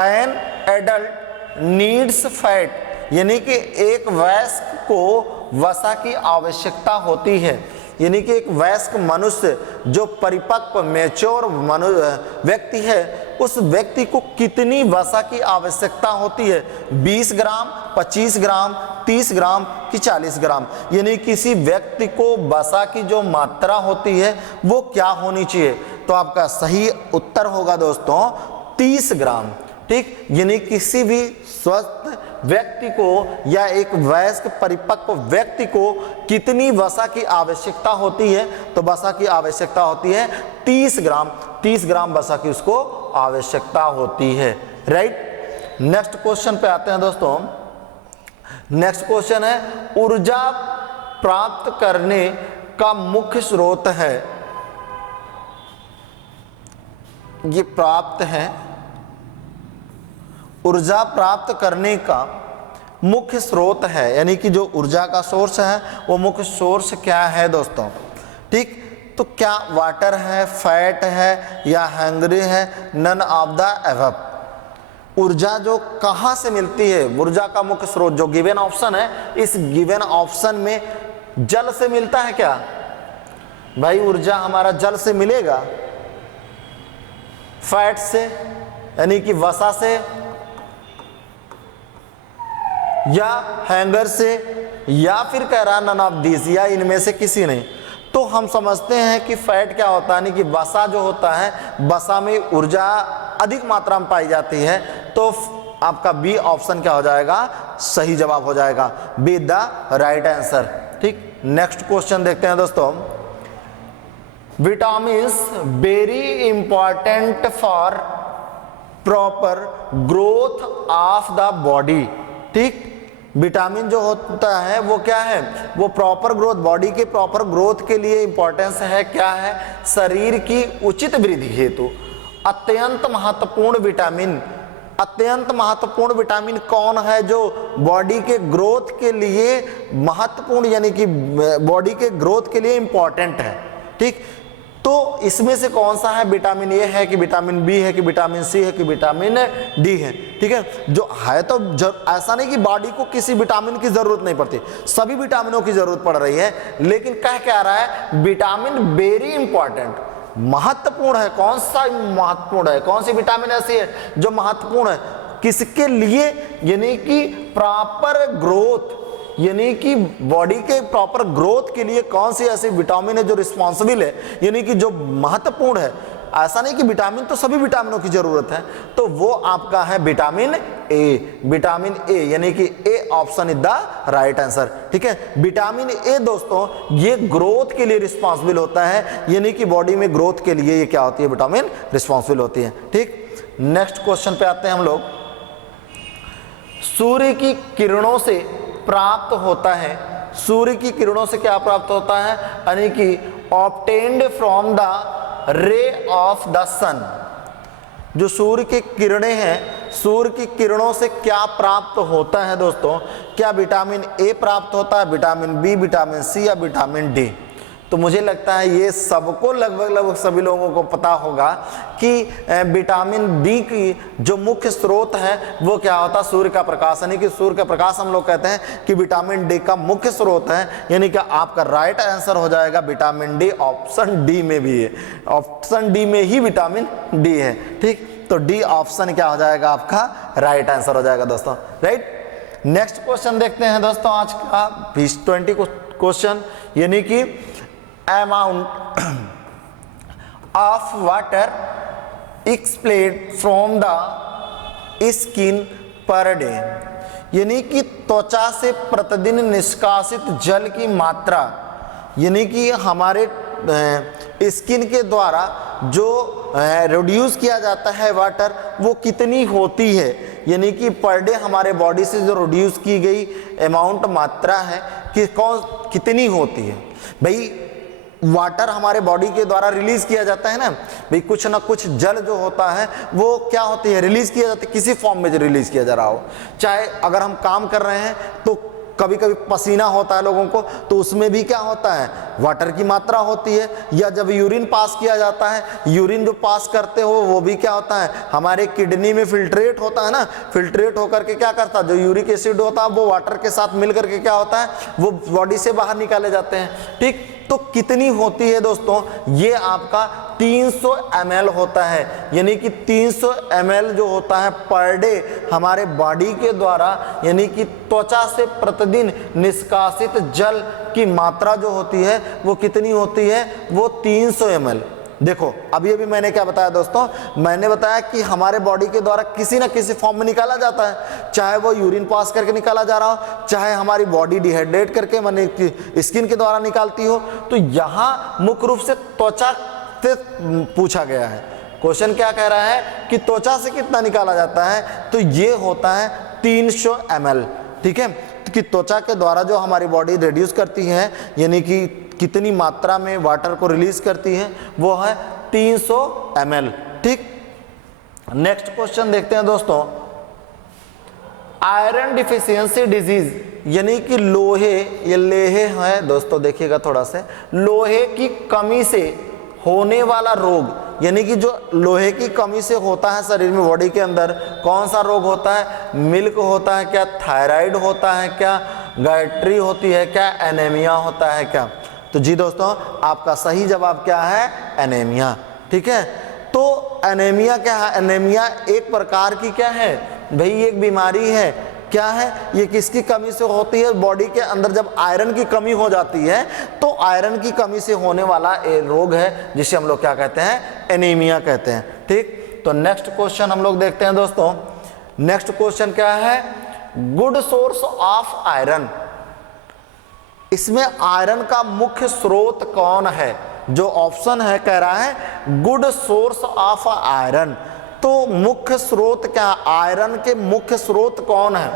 एन एडल्ट नीड्स फैट, यानी कि एक वयस्क को वसा की आवश्यकता होती है, यानी कि एक वयस्क मनुष्य जो परिपक्व मैच्योर व्यक्ति है, उस व्यक्ति को कितनी वसा की आवश्यकता होती है? 20 ग्राम, 25 ग्राम, 30 ग्राम कि 40 ग्राम? यानी किसी व्यक्ति को वसा की जो मात्रा होती है वो क्या होनी चाहिए? तो आपका सही उत्तर होगा दोस्तों 30 ग्राम, ठीक। यानी किसी भी स्वस्थ व्यक्ति को या एक वयस्क परिपक्व व्यक्ति को कितनी वसा की आवश्यकता होती है? तो वसा की आवश्यकता होती है 30 ग्राम, 30 ग्राम वसा की उसको आवश्यकता होती है, राइट। नेक्स्ट क्वेश्चन पे आते हैं दोस्तों। नेक्स्ट क्वेश्चन है ऊर्जा प्राप्त करने का मुख्य स्रोत है। ये प्राप्त है, ऊर्जा प्राप्त करने का मुख्य स्रोत है, यानी कि जो ऊर्जा का सोर्स है वो मुख्य सोर्स क्या है दोस्तों, ठीक। तो क्या वाटर है, फैट है या हैंगरी है? None of the above. ऊर्जा जो कहाँ से मिलती है, ऊर्जा का मुख्य स्रोत जो गिवन ऑप्शन है, इस गिवन ऑप्शन में जल से मिलता है क्या? भाई ऊर्जा हमारा जल से मिलेगा, फैट से यानी कि वसा से, या हैंगर से, या फिर कह रहा नन ऑफ दिस, या इनमें से किसी नहीं। तो हम समझते हैं कि फैट क्या होता है, यानी कि वसा जो होता है, वसा में ऊर्जा अधिक मात्रा में पाई जाती है। तो आपका बी ऑप्शन क्या हो जाएगा? सही जवाब हो जाएगा, बी द राइट आंसर, ठीक। नेक्स्ट क्वेश्चन देखते हैं दोस्तों। Vitamins very important for proper growth of the body, ठीक। विटामिन जो होता है वो क्या है? वो प्रॉपर ग्रोथ, बॉडी के प्रॉपर ग्रोथ के लिए इंपॉर्टेंस है, क्या है? शरीर की उचित वृद्धि हेतु अत्यंत महत्वपूर्ण विटामिन। अत्यंत महत्वपूर्ण विटामिन कौन है जो बॉडी के ग्रोथ के लिए महत्वपूर्ण, यानी कि बॉडी के ग्रोथ के लिए इंपॉर्टेंट है, ठीक। तो इसमें से कौन सा है? विटामिन ए है कि विटामिन बी है कि विटामिन सी है कि विटामिन डी है, ठीक है। जो है तो ऐसा नहीं कि बॉडी को किसी विटामिन की जरूरत नहीं पड़ती, सभी विटामिनों की जरूरत पड़ रही है, लेकिन कह क्या रहा है? विटामिन वेरी इंपॉर्टेंट, महत्वपूर्ण है। कौन सा महत्वपूर्ण है? कौन सी विटामिन ऐसी है जो महत्वपूर्ण है? किसके लिए? यानी कि प्रॉपर ग्रोथ, यानी कि बॉडी के प्रॉपर ग्रोथ के लिए कौन सी ऐसी विटामिन है जो रिस्पॉन्सिबल है, यानी कि जो महत्वपूर्ण है। ऐसा नहीं कि विटामिन तो सभी विटामिनों की जरूरत है, तो वो आपका है विटामिन ए। विटामिन ए, यानी कि A option is the right answer, ठीक है। विटामिन ए दोस्तों ये ग्रोथ के लिए रिस्पॉन्सिबल होता है, यानी कि बॉडी में ग्रोथ के लिए ये क्या होती है? विटामिन रिस्पॉन्सिबल होती है, ठीक। नेक्स्ट क्वेश्चन पे आते हैं हम लोग। सूर्य की किरणों से प्राप्त होता है, सूर्य की किरणों से क्या प्राप्त होता है? यानी कि obtained from the ray of the sun. जो सूर्य की किरणें हैं सूर्य की किरणों से क्या प्राप्त होता है दोस्तों? क्या विटामिन ए प्राप्त होता है, विटामिन बी, विटामिन सी या विटामिन डी? तो मुझे लगता है ये सबको लगभग सभी लोगों को पता होगा कि विटामिन डी की जो मुख्य स्रोत है वो क्या होता है? सूर्य का प्रकाश, यानी कि सूर्य का प्रकाश हम लोग कहते हैं कि विटामिन डी का मुख्य स्रोत है। यानी कि आपका राइट आंसर हो जाएगा विटामिन डी, ऑप्शन डी में भी है, ऑप्शन डी में ही विटामिन डी है। ठीक, तो डी ऑप्शन क्या हो जाएगा? आपका राइट आंसर हो जाएगा दोस्तों, राइट। नेक्स्ट क्वेश्चन देखते हैं दोस्तों आज का 20 क्वेश्चन, यानी कि amount of water expelled from the skin per day, यानी कि त्वचा से प्रतिदिन निष्कासित जल की मात्रा, यानी कि हमारे स्किन के द्वारा जो रिड्यूस किया जाता है वाटर वो कितनी होती है, यानी कि पर डे हमारे बॉडी से जो रिड्यूस की गई अमाउंट मात्रा है कि कितनी होती है। भाई वाटर हमारे बॉडी के द्वारा रिलीज किया जाता है ना भाई, कुछ ना कुछ जल जो होता है वो क्या होती है? रिलीज किया जाता है, किसी फॉर्म में जो रिलीज किया जा रहा हो। चाहे अगर हम काम कर रहे हैं तो कभी कभी पसीना होता है लोगों को, तो उसमें भी क्या होता है? वाटर की मात्रा होती है। या जब यूरिन पास किया जाता है, यूरिन जो पास करते हो वो भी क्या होता है? हमारे किडनी में फिल्ट्रेट होता है ना, फिल्ट्रेट होकर के क्या करता है? जो यूरिक एसिड होता है वो वाटर के साथ मिल करके क्या होता है? वो बॉडी से बाहर निकाले जाते हैं। ठीक, तो कितनी होती है दोस्तों? ये आपका 300 ml होता है, यानी कि 300 ml जो होता है पर डे हमारे बॉडी के द्वारा, यानी कि त्वचा से प्रतिदिन निष्कासित जल की मात्रा जो होती है वो कितनी होती है? वो 300 ml। देखो अभी अभी मैंने क्या बताया दोस्तों? मैंने बताया कि हमारे बॉडी के द्वारा किसी ना किसी फॉर्म में निकाला जाता है, चाहे वो यूरिन पास करके निकाला जा रहा हो, चाहे हमारी बॉडी डिहाइड्रेट करके माने स्किन के द्वारा निकालती हो। तो यहाँ मुख्य रूप से त्वचा से पूछा गया है। क्वेश्चन क्या कह रहा है कि त्वचा से कितना निकाला जाता है? तो ये होता है 300 ml। ठीक है, कि त्वचा के द्वारा जो हमारी बॉडी रिड्यूस करती है, यानी कि कितनी मात्रा में वाटर को रिलीज करती है, वो है 300 ml। ठीक, नेक्स्ट क्वेश्चन देखते हैं दोस्तों। आयरन डिफिशियंसी डिजीज, यानी कि लोहे, ये लेहे है दोस्तों, देखिएगा थोड़ा से, लोहे की कमी से होने वाला रोग, यानी कि जो लोहे की कमी से होता है शरीर में, बॉडी के अंदर कौन सा रोग होता है? मिल्क होता है क्या? थायराइड होता है क्या? गायट्री होती है क्या? एनीमिया होता है क्या? तो जी दोस्तों आपका सही जवाब क्या है? एनीमिया। ठीक है, तो एनीमिया क्या है? एनीमिया एक प्रकार की क्या है भाई? एक बीमारी है। क्या है ये? किसकी कमी से होती है? बॉडी के अंदर जब आयरन की कमी हो जाती है तो आयरन की कमी से होने वाला एक रोग है जिसे हम लोग क्या कहते हैं? एनीमिया कहते हैं। ठीक, तो नेक्स्ट क्वेश्चन हम लोग देखते हैं दोस्तों। नेक्स्ट क्वेश्चन क्या है? गुड सोर्स ऑफ आयरन, इसमें आयरन का मुख्य स्रोत कौन है? जो ऑप्शन है कह रहा है गुड सोर्स ऑफ आयरन। तो मुख्य स्रोत क्या? आयरन के मुख्य स्रोत कौन है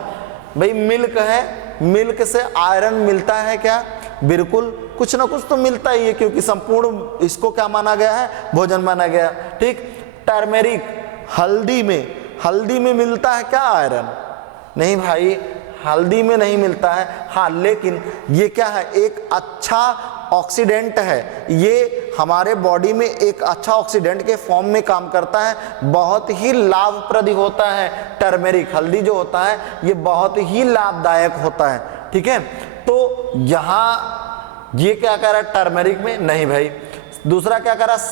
भाई? मिल्क है। मिल्क से आयरन मिलता है क्या? बिल्कुल, कुछ ना कुछ तो मिलता ही है, क्योंकि संपूर्ण इसको क्या माना गया है? भोजन माना गया। ठीक, टर्मेरिक, हल्दी में मिलता है क्या आयरन? नहीं भाई, हल्दी में नहीं मिलता है। हाँ, लेकिन ये क्या है? एक अच्छा ऑक्सीडेंट है, ये हमारे बॉडी में एक अच्छा ऑक्सीडेंट के फॉर्म में काम करता है, बहुत ही लाभप्रद होता है। टर्मेरिक, हल्दी जो होता है ये बहुत ही लाभदायक होता है। ठीक है, तो यहाँ ये क्या कह रहा है? टर्मेरिक में नहीं भाई। दूसरा क्या कह रहा है?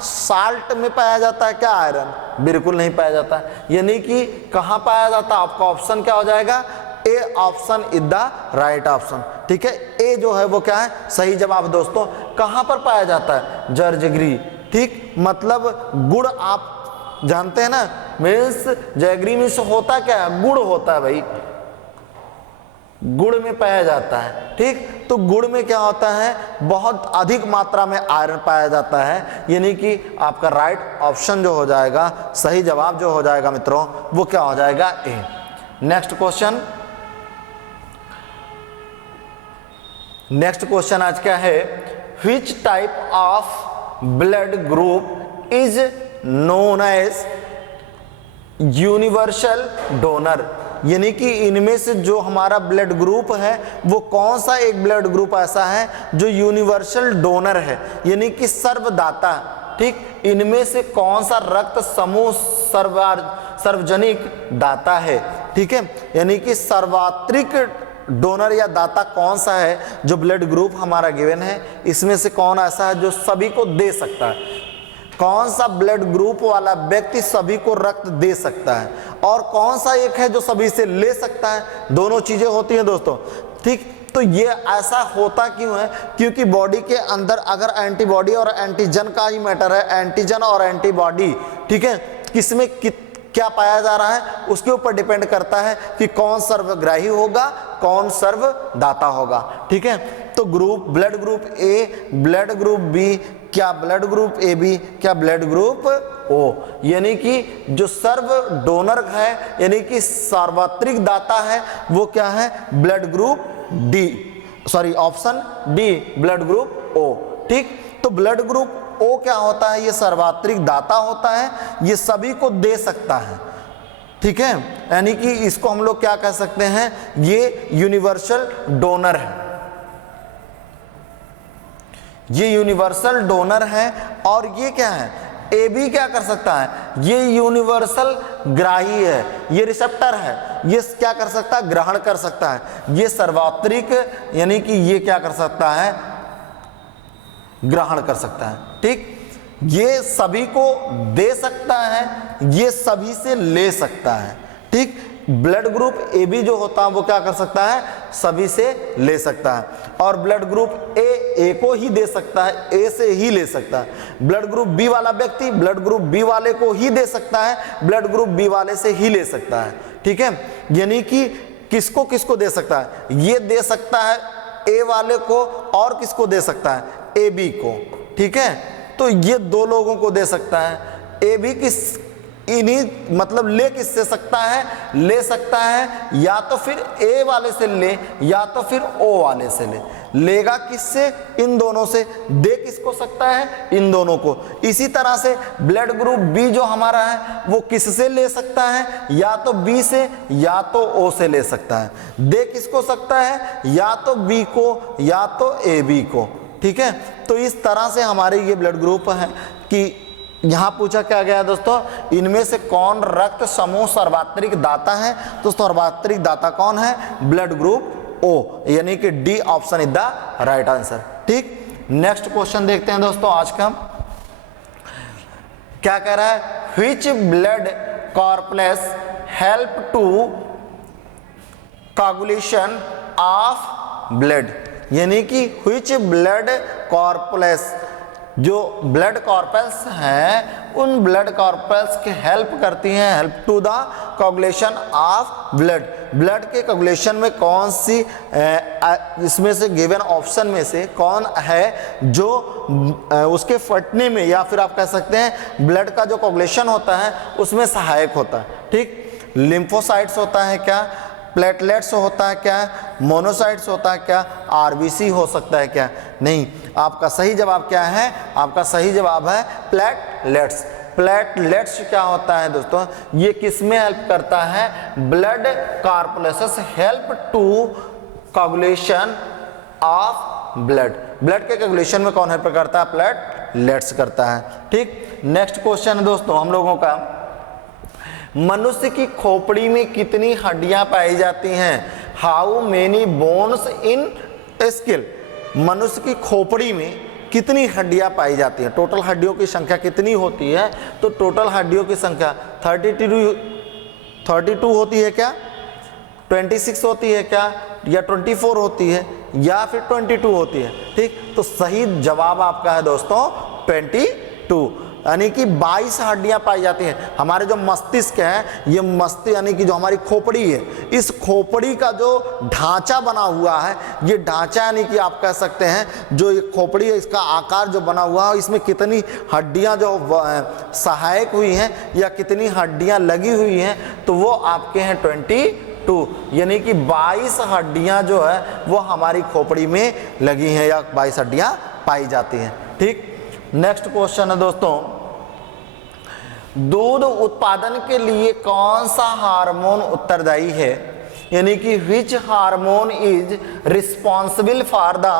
साल्ट में पाया जाता है क्या आयरन? बिल्कुल नहीं पाया जाता है। यानी कि कहाँ पाया जाता है? आपका ऑप्शन क्या हो जाएगा? A option is the right option. ठीक है, ए जो है वो क्या है? सही जवाब दोस्तों। कहाँ पर पाया जाता है? जर्जरी। ठीक, मतलब गुड़ आप जानते हैं ना, मीन्स जैगरी मीन्स होता क्या है? गुड़ होता है भाई, गुड़ में पाया जाता है। ठीक, तो गुड़ में क्या होता है? बहुत अधिक मात्रा में आयरन पाया जाता है, यानी कि आपका राइट ऑप्शन जो हो जाएगा, सही जवाब जो हो जाएगा मित्रों, वो क्या हो जाएगा? A. Next question, next question आज क्या है? Which type of blood group is known as universal donor, यानी कि इनमें से जो हमारा ब्लड ग्रुप है वो कौन सा एक ब्लड ग्रुप ऐसा है जो यूनिवर्सल डोनर है, यानी कि सर्वदाता। ठीक, इनमें से कौन सा रक्त समूह सार्वजनिक दाता है। ठीक है, यानी कि सर्वात्रिक डोनर या दाता कौन सा है जो ब्लड ग्रुप हमारा गिवन है, इसमें से कौन ऐसा है जो सभी को दे सकता है, कौन सा ब्लड ग्रुप वाला व्यक्ति सभी को रक्त दे सकता है, और कौन सा एक है जो सभी से ले सकता है। दोनों चीजें होती हैं दोस्तों। ठीक, तो ये ऐसा होता क्यों है, क्योंकि बॉडी के अंदर अगर एंटीबॉडी और एंटीजन का ही मैटर है, एंटीजन और एंटीबॉडी, ठीक है, किसमें क्या पाया जा रहा है उसके ऊपर डिपेंड करता है कि कौन सर्वग्राही होगा, कौन सर्वदाता होगा। ठीक है, तो group blood group A, blood group B, क्या ब्लड ग्रुप ए बी, क्या ब्लड ग्रुप ओ, यानी कि जो सर्व डोनर है यानी कि सार्वत्रिक दाता है वो क्या है, blood group D, sorry option D, blood group O. ठीक, तो ब्लड ग्रुप ओ क्या होता है, ये सर्वात्रिक दाता होता है, ये सभी को दे सकता है। ठीक है, यानी कि इसको हम लोग क्या कह सकते हैं, ये यूनिवर्सल डोनर है, ये यूनिवर्सल डोनर है। और ये क्या है, ए बी क्या कर सकता है, ये यूनिवर्सल ग्राही है, ये रिसेप्टर है, ये क्या कर सकता है, ग्रहण कर सकता है। ये सर्वात्रिक यानी कि ये क्या कर सकता है, ग्रहण कर सकता है। ठीक, ये सभी को दे सकता है, ये सभी से ले सकता है। ठीक, ब्लड ग्रुप ए बी जो होता है वो क्या कर सकता है, सभी से ले सकता है, और ब्लड ग्रुप ए को ही दे सकता है, ए से ही ले सकता है। ब्लड ग्रुप बी वाला व्यक्ति ब्लड ग्रुप बी वाले को ही दे सकता है, ब्लड ग्रुप बी वाले से ही ले सकता है। ठीक है, यानी कि किसको किसको दे सकता है, ये दे सकता है ए वाले को, और किसको दे सकता है, ए बी को। ठीक है, तो ये दो लोगों को दे सकता है। ए बी किस इन्हीं मतलब ले किससे सकता है, ले सकता है या तो फिर ए वाले से ले या तो फिर ओ वाले से ले, लेगा किससे, इन दोनों से। दे किसको सकता है, इन दोनों को। इसी तरह से ब्लड ग्रुप बी जो हमारा है वो किससे ले सकता है, या तो बी से या तो ओ से ले सकता है। दे किसको सकता है, या तो बी को या तो ए बी को। ठीक है, तो इस तरह से हमारे ये ब्लड ग्रुप है कि यहां पूछा क्या गया दोस्तों, इनमें से कौन रक्त समूह सर्वात्रिक दाता है, तो सर्वात्रिक दाता कौन है, ब्लड ग्रुप ओ, यानी कि D option is the right answer. ठीक, नेक्स्ट क्वेश्चन देखते हैं दोस्तों आज का। क्या कह रहा है, which blood corpuscles help to coagulation of blood, यानी कि व्हिच ब्लड कॉर्पलेस, जो ब्लड कॉर्पल्स हैं उन ब्लड कॉर्पल्स की हेल्प करती हैं, help to the coagulation of blood. Blood के कोगुलेशन में कौन सी इसमें से गिवन ऑप्शन में से कौन है जो उसके फटने में या फिर आप कह सकते हैं ब्लड का जो कोगुलेशन होता है उसमें सहायक होता है। ठीक, लिम्फोसाइट्स होता है क्या, प्लेटलेट्स होता है क्या, मोनोसाइट्स होता है क्या, आरबीसी हो सकता है क्या, नहीं। आपका सही जवाब क्या है, आपका सही जवाब है प्लेटलेट्स। प्लेटलेट्स क्या होता है दोस्तों, ये किस में हेल्प करता है, blood corpuscles help to coagulation of blood. Blood के कोगुलेशन में कौन हेल्प करता है, प्लेटलेट्स करता है। ठीक, नेक्स्ट क्वेश्चन है दोस्तों हम लोगों का, मनुष्य की खोपड़ी में कितनी हड्डियां पाई जाती हैं, how many bones in skill. मनुष्य की खोपड़ी में कितनी हड्डियां पाई जाती हैं, टोटल हड्डियों की संख्या कितनी होती है, तो टोटल हड्डियों की संख्या 32 होती है क्या, 26 होती है क्या, या 24 होती है, या फिर 22 होती है। ठीक, तो सही जवाब आपका है दोस्तों 22, यानी कि 22 हड्डियां पाई जाती हैं। हमारे जो मस्तिष्क है, ये मस्तिष्क यानी कि जो हमारी खोपड़ी है, इस खोपड़ी का जो ढांचा बना हुआ है, ये ढांचा यानी कि आप कह सकते हैं जो ये खोपड़ी है इसका आकार जो बना हुआ है, इसमें कितनी हड्डियां जो सहायक हुई हैं या कितनी हड्डियां लगी हुई हैं, तो वो आपके हैं 22, यानी कि 22 हड्डियां जो है वो हमारी खोपड़ी में लगी हैं या 22 हड्डियां पाई जाती हैं। ठीक, नेक्स्ट क्वेश्चन है दोस्तों, दूध उत्पादन के लिए कौन सा हार्मोन उत्तरदायी है, यानी कि which hormone is responsible for the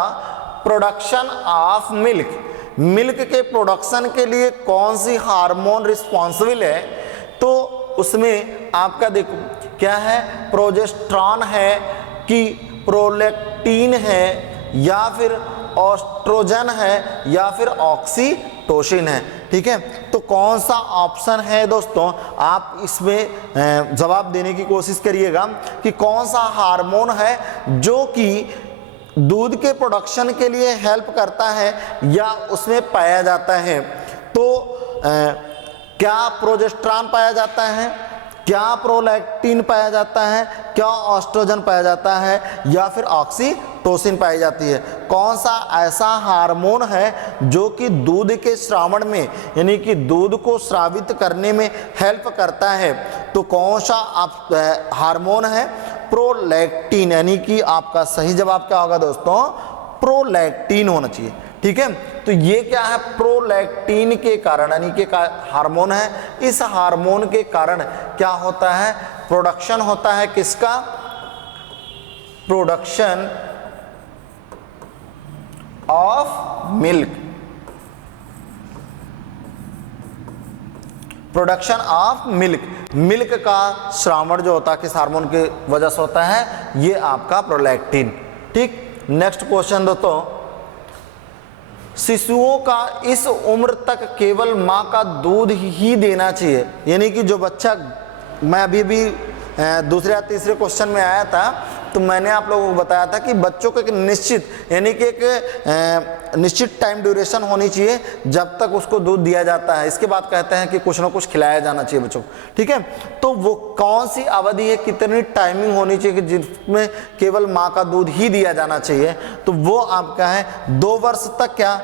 production of milk, milk के प्रोडक्शन के लिए कौन सी हार्मोन रिस्पॉन्सिबल है, तो उसमें आपका देखो क्या है, प्रोजेस्टेरॉन है कि प्रोलैक्टिन है या फिर ऑस्ट्रोजन है या फिर ऑक्सीटोसिन है। ठीक है, तो कौन सा ऑप्शन है दोस्तों, आप इसमें जवाब देने की कोशिश करिएगा कि कौन सा हार्मोन है जो कि दूध के प्रोडक्शन के लिए हेल्प करता है या उसमें पाया जाता है। तो क्या प्रोजेस्टेरॉन पाया जाता है, क्या प्रोलैक्टिन पाया जाता है, क्या ऑस्ट्रोजन पाया जाता है या फिर ऑक्सीटोसिन पाई जाती है। कौन सा ऐसा हार्मोन है जो कि दूध के श्रावण में यानी कि दूध को स्रावित करने में हेल्प करता है, तो कौन सा हार्मोन है, प्रोलैक्टिन, यानी कि आपका सही जवाब क्या होगा दोस्तों, प्रोलैक्टिन होना चाहिए। ठीक है, तो ये क्या है, प्रोलैक्टिन के कारण यानी कि हार्मोन है, इस हार्मोन के कारण क्या होता है, प्रोडक्शन होता है किसका, production of milk, production of milk, milk का श्रावण जो होता है किस हार्मोन के वजह से होता है, ये आपका प्रोलैक्टिन। ठीक, नेक्स्ट क्वेश्चन दोस्तों, शिशुओं का इस उम्र तक केवल माँ का दूध ही देना चाहिए, यानी कि जो बच्चा, मैं अभी दूसरे या तीसरे क्वेश्चन में आया था तो मैंने आप लोगों को बताया था कि बच्चों को एक निश्चित यानी कि एक निश्चित टाइम ड्यूरेशन होनी चाहिए जब तक उसको दूध दिया जाता है, इसके बाद कहते हैं कि कुछ ना कुछ खिलाया जाना चाहिए बच्चों को। ठीक है, तो वो कौन सी अवधि है, कितनी टाइमिंग होनी चाहिए कि जिसमें केवल माँ का दूध ही दिया जाना चाहिए, तो वो आपका है 2 वर्ष तक, क्या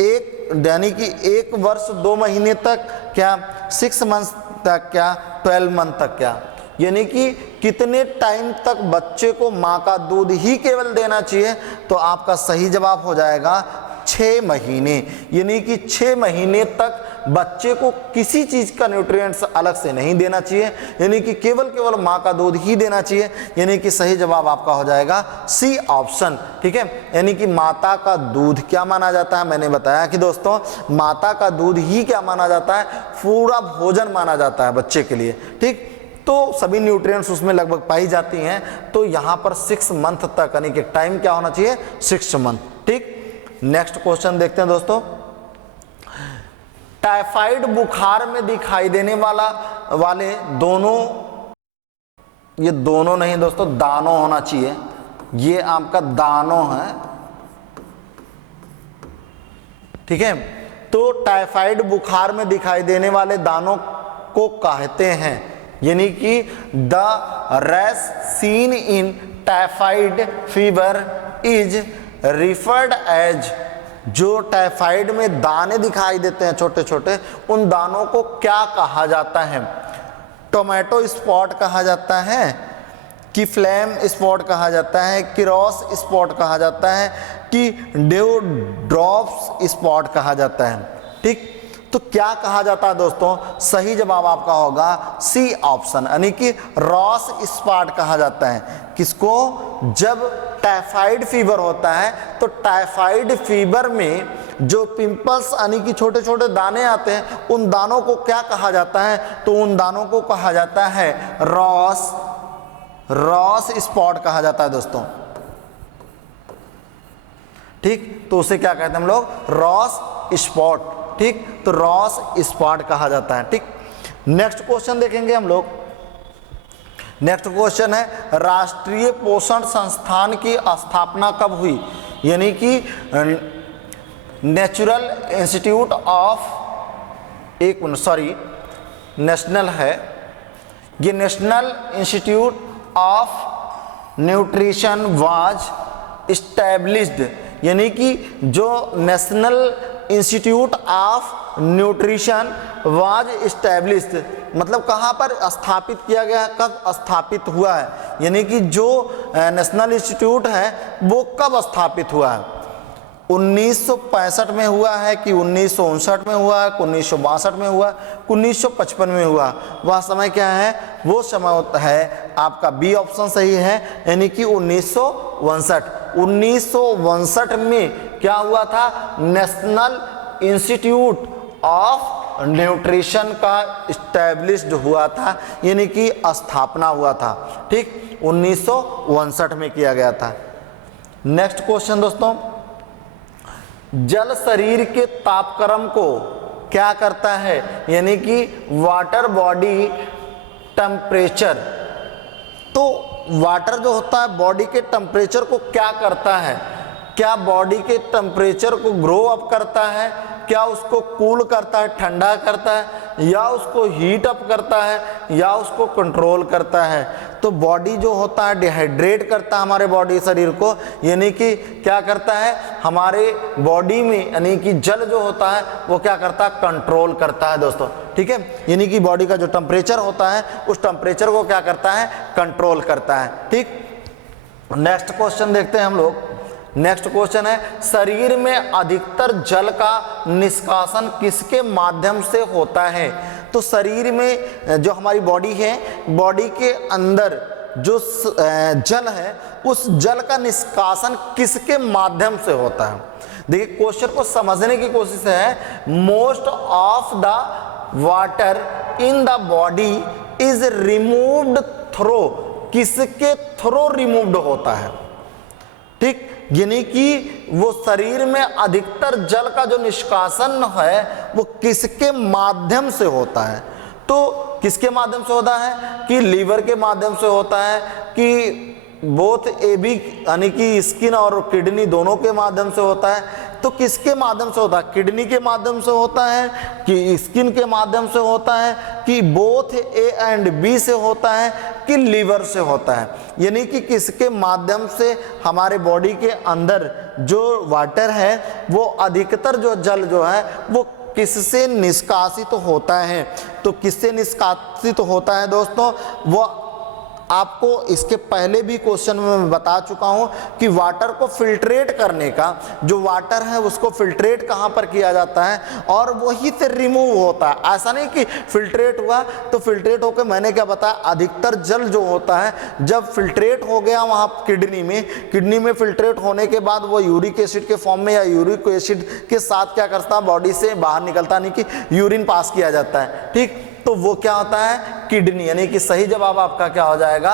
एक यानी कि 1 वर्ष 2 महीने तक, क्या 6 मंथ तक, क्या 12 मंथ तक, क्या यानी कि कितने टाइम तक बच्चे को माँ का दूध ही केवल देना चाहिए, तो आपका सही जवाब हो जाएगा 6 महीने, यानी कि 6 महीने तक बच्चे को किसी चीज का न्यूट्रिएंट्स अलग से नहीं देना चाहिए, यानी कि केवल माँ का दूध ही देना चाहिए, यानी कि सही जवाब आपका हो जाएगा सी ऑप्शन। ठीक है, यानी कि माता का दूध क्या माना जाता है, मैंने बताया कि दोस्तों माता का दूध ही क्या माना जाता है, पूरा भोजन माना जाता है बच्चे के लिए। ठीक, तो सभी न्यूट्रिएंट्स उसमें लगभग पाई जाती हैं, तो यहाँ पर 6 मंथ तक यानी कि टाइम क्या होना चाहिए, 6 मंथ। ठीक, नेक्स्ट क्वेश्चन देखते हैं दोस्तों, टाइफाइड बुखार में दिखाई देने वाले दोनों, ये दोनों नहीं दोस्तों, दानों होना चाहिए, ये आपका दानों है। ठीक है, तो टाइफाइड बुखार में दिखाई देने वाले दानों को कहते हैं, यानी कि the rash seen in typhoid fever is referred as, जो टाइफाइड में दाने दिखाई देते हैं छोटे छोटे, उन दानों को क्या कहा जाता है, टोमेटो स्पॉट कहा जाता है कि फ्लेम स्पॉट कहा जाता है, किरोस स्पॉट कहा जाता है कि ड्यू ड्रॉप्स स्पॉट कहा जाता है। ठीक, तो क्या कहा जाता है दोस्तों, सही जवाब आपका होगा सी ऑप्शन, यानी कि रॉस स्पॉट कहा जाता है। किसको, जब टाइफाइड फीवर होता है तो टाइफाइड फीवर में जो पिंपल्स यानी कि छोटे छोटे दाने आते हैं, उन दानों को क्या कहा जाता है, तो उन दानों को कहा जाता है रॉस स्पॉट कहा जाता है दोस्तों। ठीक, तो उसे क्या कहते हैं हम लोग, रॉस स्पॉट। ठीक, तो रॉस स्पॉट कहा जाता है। ठीक, नेक्स्ट क्वेश्चन देखेंगे हम लोग। नेक्स्ट क्वेश्चन है, राष्ट्रीय पोषण संस्थान की स्थापना कब हुई, यानी कि नेचुरल इंस्टीट्यूट ऑफ, नेशनल है ये, national institute of nutrition was established, यानी कि जो national institute of nutrition was established, मतलब कहाँ पर स्थापित किया गया, कब स्थापित हुआ है, यानी कि जो नेशनल इंस्टीट्यूट है वो कब स्थापित हुआ है, 1965 में हुआ है कि 1959 में हुआ है, 1962 में हुआ, 1955 में हुआ, वह समय क्या है? वो समय होता है आपका बी ऑप्शन सही है, यानी कि 1962 में क्या हुआ था? नेशनल इंस्टीट्यूट ऑफ न्यूट्रिशन का इस्टेब्लिश्ड हुआ था, यानी कि स्थापना हुआ था। ठीक, 1962 में किया गया था। नेक्स्ट क्वेश्चन दोस्तों, जल शरीर के तापक्रम को क्या करता है? यानी कि वाटर बॉडी टेम्परेचर। तो वाटर जो होता है बॉडी के टेम्परेचर को क्या करता है? क्या बॉडी के टेम्परेचर को ग्रो अप करता है, क्या उसको कूल करता है, ठंडा करता है, या उसको हीट अप करता है, या उसको कंट्रोल करता है? तो बॉडी जो होता है डिहाइड्रेट करता है हमारे बॉडी शरीर को, यानी कि क्या करता है हमारे बॉडी में, यानी कि जल जो होता है वो क्या करता है? कंट्रोल करता है दोस्तों। ठीक है, यानी कि बॉडी का जो टेम्परेचर होता है उस टेम्परेचर को क्या करता है? कंट्रोल करता है। ठीक, नेक्स्ट क्वेश्चन देखते हैं हम लोग। नेक्स्ट क्वेश्चन है, शरीर में अधिकतर जल का निष्कासन किसके माध्यम से होता है? तो शरीर में जो हमारी बॉडी है, बॉडी के अंदर जो जल है उस जल का निष्कासन किसके माध्यम से होता है? देखिए क्वेश्चन को समझने की कोशिश है। Most of the water in the body is removed through, किसके थ्रो रिमूव्ड होता है? ठीक, यानी कि वो शरीर में अधिकतर जल का जो निष्कासन है वो किसके माध्यम से होता है? तो किसके माध्यम से होता है? कि लीवर के माध्यम से होता है, कि बोथ एबी यानी कि स्किन और किडनी दोनों के माध्यम से होता है? तो किसके माध्यम से होता है? किडनी के माध्यम से होता है, कि स्किन के माध्यम से होता है, कि बोथ ए एंड बी से होता है, कि लीवर से होता है? यानी कि किसके माध्यम से हमारे बॉडी के अंदर जो वाटर है वो अधिकतर जो जल जो है वो किससे निष्कासित होता है? तो किससे निष्कासित होता है दोस्तों? वो आपको इसके पहले भी क्वेश्चन में मैं बता चुका हूं कि वाटर को फिल्ट्रेट करने का, जो वाटर है उसको फिल्ट्रेट कहां पर किया जाता है और वही से रिमूव होता है। ऐसा नहीं कि फिल्ट्रेट हुआ तो फिल्ट्रेट होकर, मैंने क्या बताया, अधिकतर जल जो होता है जब फिल्ट्रेट हो गया वहां किडनी में फिल्ट्रेट होने के बाद वो यूरिक एसिड के फॉर्म में या यूरिक एसिड के साथ क्या करता है? बॉडी से बाहर निकलता, नहीं कि यूरिन पास किया जाता है। ठीक, तो वो क्या होता है? किडनी। यानी कि सही जवाब आपका क्या हो जाएगा?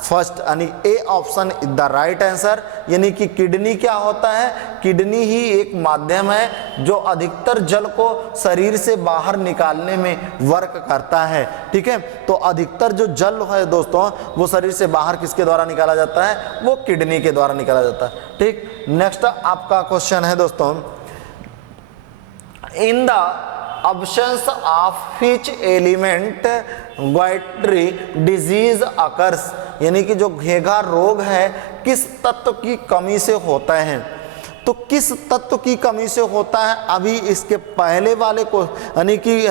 फर्स्ट, यानी A option is the right answer. यानी कि किडनी क्या होता है? किडनी ही एक माध्यम है जो अधिकतर जल को शरीर से बाहर निकालने में वर्क करता है। ठीक है, तो अधिकतर जो जल है दोस्तों वो शरीर से बाहर किसके द्वारा निकाला जाता है? वो किडनी के द्वारा निकाला जाता है। ठीक, नेक्स्ट आपका क्वेश्चन है दोस्तों, in the absence of which element goitre disease occurs, यानी कि जो घेघा रोग है किस तत्व की कमी से होता है? तो किस तत्व की कमी से होता है? अभी इसके पहले वाले को, यानी कि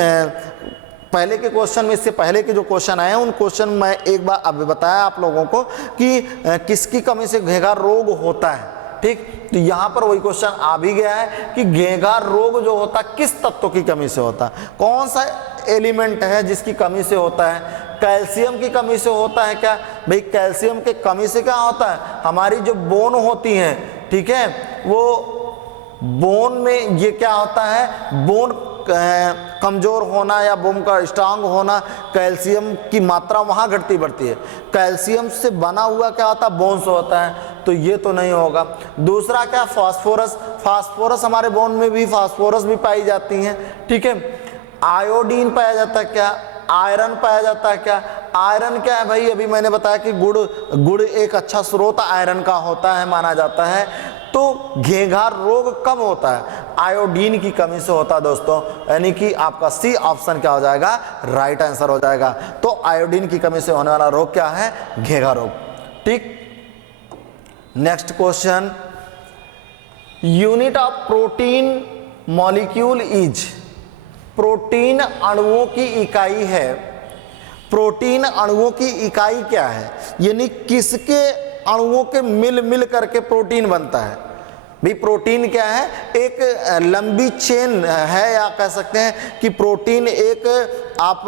पहले के क्वेश्चन में, इससे पहले के जो क्वेश्चन आए हैं उन क्वेश्चन में एक बार अभी बताया आप लोगों को कि किसकी कमी से घेघा रोग होता है। ठीक, तो यहां पर वही क्वेश्चन आ भी गया है कि घेघा रोग जो होता है किस तत्व की कमी से होता है? कौन सा एलिमेंट है जिसकी कमी से होता है? कैल्शियम की कमी से होता है क्या? भाई कैल्शियम की कमी से क्या होता है? हमारी जो बोन होती है, ठीक है, वो बोन में ये क्या होता है? बोन कमजोर होना या बोन का स्ट्रांग होना, कैल्शियम की मात्रा वहां घटती बढ़ती है। कैल्शियम से बना हुआ क्या होता है? बोन्स होता है, तो ये तो नहीं होगा। दूसरा क्या? फास्फोरस। फास्फोरस, हमारे बोन में भी फास्फोरस भी पाई जाती है। ठीक है, आयोडीन पाया जाता है क्या? आयरन पाया जाता है क्या? आयरन क्या है भाई? अभी मैंने बताया कि गुड़ एक अच्छा स्रोत आयरन का होता है, माना जाता है। तो घेघा रोग कब होता है? आयोडीन की कमी से होता है दोस्तों, यानी कि आपका सी ऑप्शन क्या हो जाएगा? राइट आंसर हो जाएगा। तो आयोडीन की कमी से होने वाला रोग क्या है? घेघा रोग। ठीक, next question, unit of protein molecule is, protein अणुओं की इकाई है। प्रोटीन अणुओं की इकाई क्या है? यानी किसके अणुओं के मिल करके प्रोटीन बनता है? भी प्रोटीन क्या है, एक लंबी चेन है, या कह सकते हैं कि प्रोटीन एक आप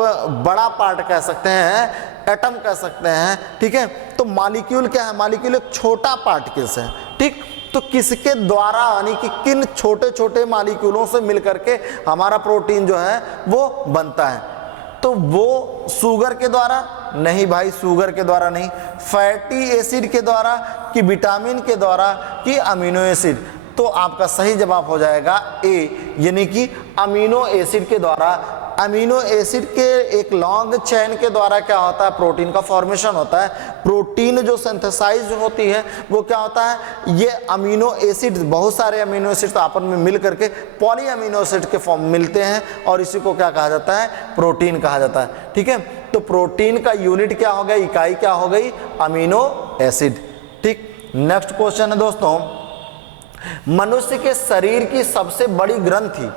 बड़ा पार्ट कह सकते हैं, एटम कह सकते हैं, ठीक है। तो मॉलिक्यूल क्या है, मॉलिक्यूल एक छोटा पार्टिकल्स है, ठीक। तो किसके द्वारा, यानी कि किन छोटे छोटे मॉलिक्यूलों से मिलकर के हमारा प्रोटीन जो है वो बनता है। तो वो शुगर के द्वारा नहीं भाई, शुगर के द्वारा नहीं, फैटी एसिड के द्वारा, कि विटामिन के द्वारा, कि अमीनो एसिड। तो आपका सही जवाब हो जाएगा ए, यानी कि अमीनो एसिड के द्वारा। अमीनो एसिड के एक लॉन्ग चेन के द्वारा क्या होता है, प्रोटीन का फॉर्मेशन होता है। प्रोटीन जो सिंथेसाइज होती है वो क्या होता है, ये अमीनो एसिड, बहुत सारे अमीनो एसिड आपस में मिल करके पॉली अमीनो एसिड के फॉर्म मिलते हैं, और इसी को क्या कहा जाता है, प्रोटीन कहा जाता है, ठीक है। तो प्रोटीन का यूनिट क्या हो गया, इकाई क्या हो गई, अमीनो एसिड, ठीक। नेक्स्ट क्वेश्चन है दोस्तों, मनुष्य के शरीर की सबसे बड़ी ग्रंथि,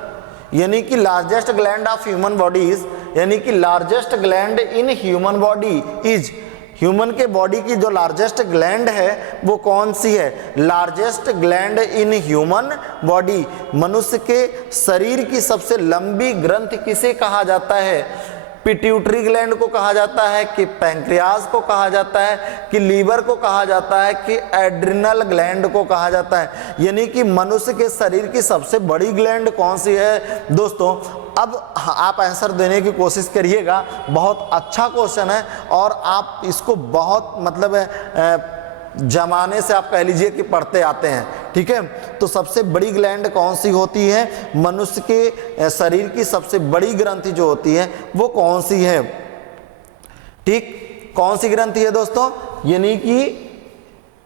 यानी कि largest gland of human bodies, यानी कि largest gland in human body is, human के बॉडी की जो लार्जेस्ट ग्लैंड है वो कौन सी है, largest gland in human body. मनुष्य के शरीर की सबसे लंबी ग्रंथि किसे कहा जाता है, पिट्यूटरी ग्लैंड को कहा जाता है, कि पैंक्रियाज को कहा जाता है, कि लीवर को कहा जाता है, कि एड्रिनल ग्लैंड को कहा जाता है। यानी कि मनुष्य के शरीर की सबसे बड़ी ग्लैंड कौन सी है दोस्तों। अब आप आंसर देने की कोशिश करिएगा, बहुत अच्छा क्वेश्चन है, और आप इसको बहुत मतलब जमाने से आप कह लीजिए कि पढ़ते आते हैं, ठीक है। तो सबसे बड़ी ग्लैंड कौन सी होती है, मनुष्य के शरीर की सबसे बड़ी ग्रंथि जो होती है वो कौन सी है, ठीक। कौन सी ग्रंथि है दोस्तों, यानी कि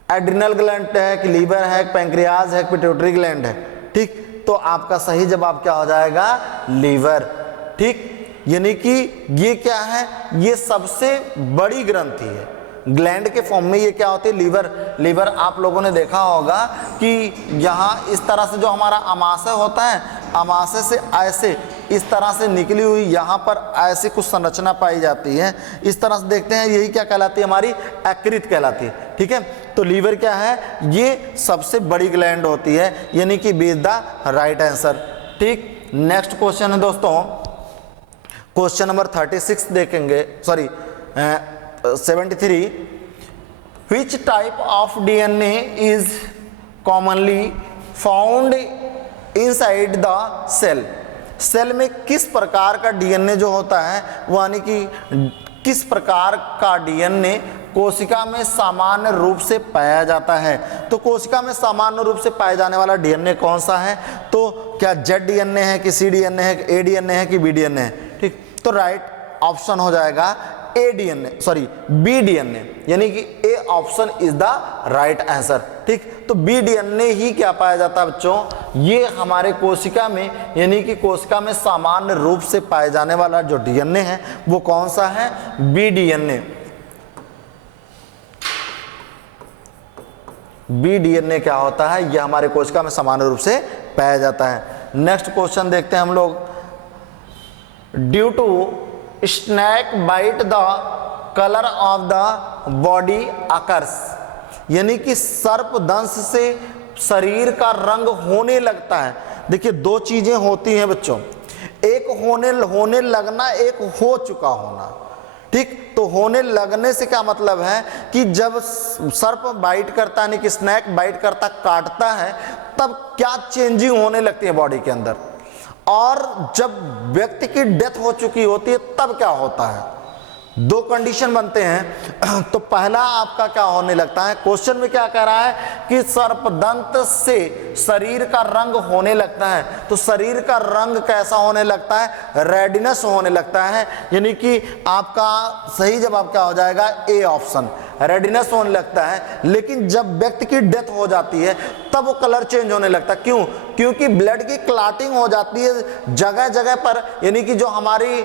एड्रिनल ग्लैंड है, कि लीवर है, पैंक्रियाज है, पिट्यूटरी ग्लैंड है, ठीक। तो आपका सही जवाब क्या हो जाएगा, लीवर, ठीक। यानी कि ये क्या है, ये सबसे बड़ी ग्रंथि है, ग्लैंड के फॉर्म में ये क्या होती है, लीवर। लीवर आप लोगों ने देखा होगा कि यहाँ इस तरह से जो हमारा अमाशय होता है, अमाशय से ऐसे इस तरह से निकली हुई यहाँ पर ऐसी कुछ संरचना पाई जाती है, इस तरह से देखते हैं, यही क्या कहलाती है, हमारी यकृत कहलाती है, ठीक है। तो लीवर क्या है, ये सबसे बड़ी ग्लैंड होती है, यानी कि B is the right answer, ठीक। नेक्स्ट क्वेश्चन है दोस्तों, क्वेश्चन नंबर 36 देखेंगे, sorry 73, which type of DNA is commonly found inside the cell? Cell में किस प्रकार का डीएनए जो होता है, वो यानी कि किस प्रकार का डीएनए कोशिका में सामान्य रूप से पाया जाता है। तो कोशिका में सामान्य रूप से पाया जाने वाला डीएनए कौन सा है, तो क्या जेड डीएनए है, कि सी डीएनए है, कि ए डीएनए है, कि बी डीएनए है, ठीक। तो राइट ऑप्शन हो जाएगा ए डीएनए, सॉरी बी डीएनए, यानी कि A option is the right answer, ठीक। तो बी डीएनए ही क्या पाया जाता है बच्चों, ये हमारे कोशिका में, यानी कि कोशिका में सामान्य रूप से पाए जाने वाला जो डीएनए है वो कौन सा है, बी डीएनए। बी डीएनए क्या होता है, ये हमारे कोशिका में सामान्य रूप से पाया जाता है। नेक्स्ट क्वेश्चन देखते हैं हम लोग, due to snake bite the colour of the body occurs, यानी कि सर्पदंश से शरीर का रंग होने लगता है। देखिए दो चीजें होती हैं बच्चों, एक होने लगना, एक हो चुका होना, ठीक। तो होने लगने से क्या मतलब है कि जब सर्प बाइट करता है, यानी कि स्नैक बाइट करता, काटता है, तब क्या चेंजिंग होने लगती है बॉडी के अंदर, और जब व्यक्ति की डेथ हो चुकी होती है तब क्या होता है, दो कंडीशन बनते हैं। तो पहला आपका क्या होने लगता है, क्वेश्चन में क्या कह रहा है कि सर्पदंत से शरीर का रंग होने लगता है। तो शरीर का रंग कैसा होने लगता है, रेडनेस होने लगता है, यानी कि आपका सही जवाब क्या हो जाएगा, ए ऑप्शन, रेडनेस होने लगता है। लेकिन जब व्यक्ति की डेथ हो जाती है तब वो कलर चेंज होने लगता है, क्यों, क्योंकि ब्लड की क्लॉटिंग हो जाती है जगह जगह पर, यानी कि जो हमारी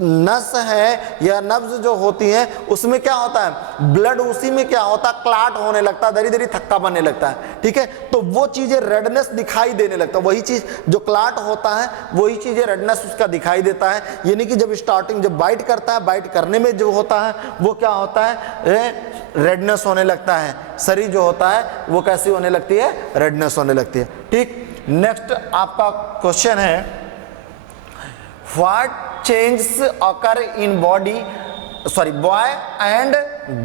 नस है या नब्ज जो होती है उसमें क्या होता है, ब्लड उसी में क्या होता है, क्लॉट होने लगता है, धीरे धीरे थक्का बनने लगता है, ठीक है। तो वो चीजें रेडनेस दिखाई देने लगता है, वही चीज जो क्लॉट होता है वही चीजें रेडनेस उसका दिखाई देता है। यानी कि जब स्टार्टिंग, जब बाइट करता है, बाइट करने में जो होता है वो क्या होता है, रेडनेस होने लगता है, शरीर जो होता है वो कैसी होने लगती है, रेडनेस होने लगती है। ठीक, नेक्स्ट आपका क्वेश्चन है, what changes occur in body boy and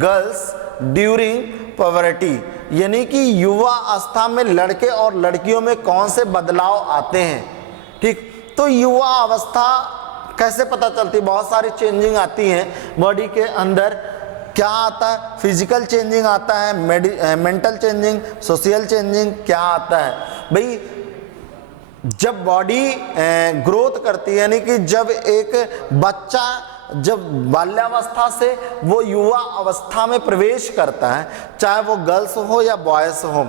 girls during poverty, यानी कि युवा अवस्था में लड़के और लड़कियों में कौन से बदलाव आते हैं। ठीक, तो युवा अवस्था कैसे पता चलती है, बहुत सारी चेंजिंग आती हैं बॉडी के अंदर। क्या आता है, फिजिकल चेंजिंग आता है, मेंटल चेंजिंग, सोशल चेंजिंग, क्या आता है भाई, जब बॉडी ग्रोथ करती है, यानी कि जब एक बच्चा जब बाल्यावस्था से वो युवा अवस्था में प्रवेश करता है, चाहे वो गर्ल्स हो या बॉयज हो,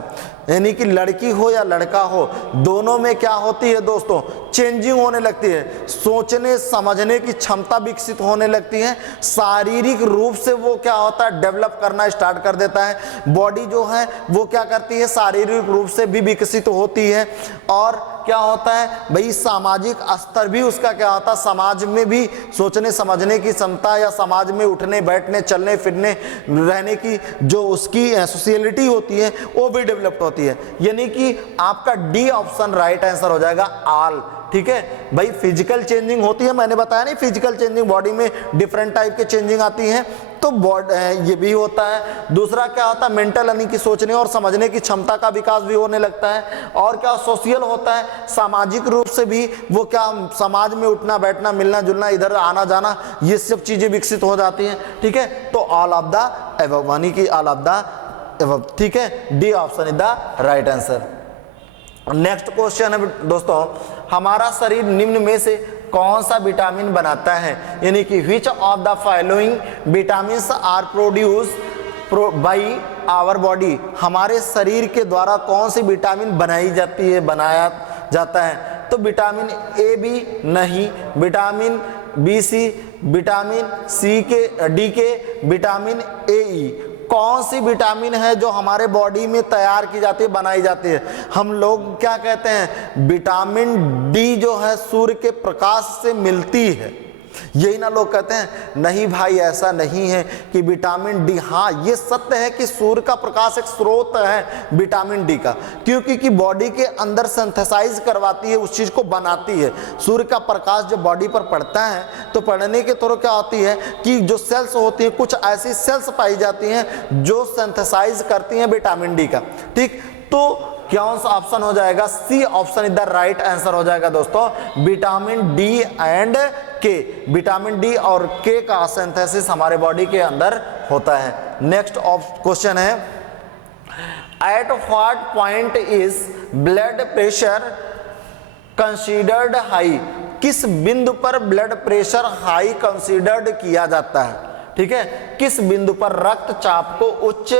यानी कि लड़की हो या लड़का हो, दोनों में क्या होती है दोस्तों, चेंजिंग होने लगती है, सोचने समझने की क्षमता विकसित होने लगती है, शारीरिक रूप से वो क्या होता है, डेवलप करना स्टार्ट कर देता है। बॉडी जो है वो क्या करती है, शारीरिक रूप से भी विकसित होती है। और क्या होता है भाई, सामाजिक स्तर भी उसका क्या होता है, समाज में भी सोचने समझने की क्षमता या समाज में उठने बैठने चलने फिरने रहने की जो उसकी सोशलिटी होती है वो भी डेवलप्ड होती है। यानी कि आपका डी ऑप्शन राइट आंसर हो जाएगा, ऑल। ठीक है भाई, फिजिकल चेंजिंग होती है, मैंने बताया नहीं, फिजिकल चेंजिंग बॉडी में डिफरेंट टाइप के चेंजिंग आती हैं, तो ये भी होता है। दूसरा क्या होता है, मेंटल यानी कि सोचने और समझने की क्षमता का विकास भी होने लगता है। और क्या सोशल होता है, सामाजिक रूप से भी वो क्या समाज में उठना बैठना मिलना जुलना इधर आना जाना ये सब चीजें विकसित हो जाती हैं। ठीक है, तो ऑल ऑफ द एबव यानी कि ऑल ऑफ द एबव। ठीक है, D option is the right answer. Next question है दोस्तों, हमारा शरीर निम्न में से कौन सा विटामिन बनाता है, यानी कि which of the following vitamins are produce by our body, हमारे शरीर के द्वारा कौन सी विटामिन बनाई जाती है, बनाया जाता है। तो विटामिन ए बी नहीं, vitamin B C, vitamin C K D के, विटामिन ए ई, कौन सी विटामिन है जो हमारे बॉडी में तैयार की जाती है, बनाई जाती है। हम लोग क्या कहते हैं, विटामिन डी जो है सूर्य के प्रकाश से मिलती है, यही ना लोग कहते हैं। नहीं भाई, ऐसा नहीं है कि विटामिन डी, हाँ ये सत्य है कि सूर्य का प्रकाश एक स्रोत है विटामिन डी का, क्योंकि कि बॉडी के अंदर सिंथेसाइज करवाती है, उस चीज को बनाती है। सूर्य का प्रकाश जब बॉडी पर पड़ता है तो पड़ने के थ्रू क्या होती है कि जो सेल्स होती है, कुछ ऐसी सेल्स पाई जाती हैं जो सिंथेसाइज करती हैं विटामिन डी का। ठीक, तो कौन सा ऑप्शन हो जाएगा, C option is the right answer हो जाएगा दोस्तों, vitamin D and K. Vitamin D और के का सिंथेसिस हमारे बॉडी के अंदर होता है। नेक्स्ट क्वेश्चन है, at what point is blood pressure considered high, किस बिंदु पर ब्लड प्रेशर हाई कंसीडर्ड किया जाता है। ठीक है, किस बिंदु पर रक्तचाप को उच्च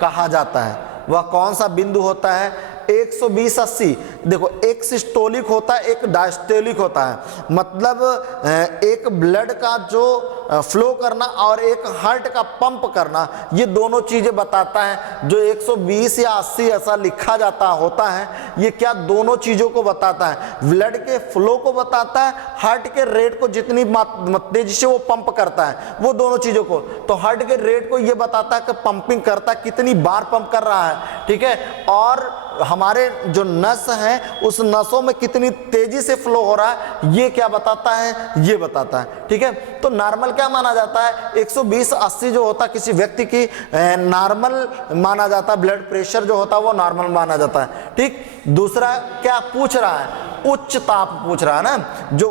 कहा जाता है, वह कौन सा बिंदु होता है। 120-80, देखो एक सिस्टोलिक होता है, एक डायस्टोलिक होता है, मतलब एक ब्लड का जो फ्लो करना और एक हार्ट का पंप करना, ये दोनों चीजें बताता है। जो 120 या 80 ऐसा लिखा जाता होता है, ये क्या दोनों चीजों को बताता है, ब्लड के फ्लो को बताता है, हार्ट के रेट को जितनी तेजी से वो पंप करता है, वो दोनों चीजों को। तो हार्ट के रेट को ये बताता है कि पंपिंग करता है, कितनी बार पंप कर रहा है। ठीक है, और हमारे जो नस है उस नसों में कितनी तेजी से फ्लो हो रहा है, ये क्या बताता है, ये बताता है। ठीक है, तो नॉर्मल क्या माना जाता है, 120-80 जो होता है किसी व्यक्ति की नॉर्मल माना जाता है, ब्लड प्रेशर जो होता है वो नॉर्मल माना जाता है। ठीक, दूसरा क्या पूछ रहा है, उच्च ताप पूछ रहा है ना, जो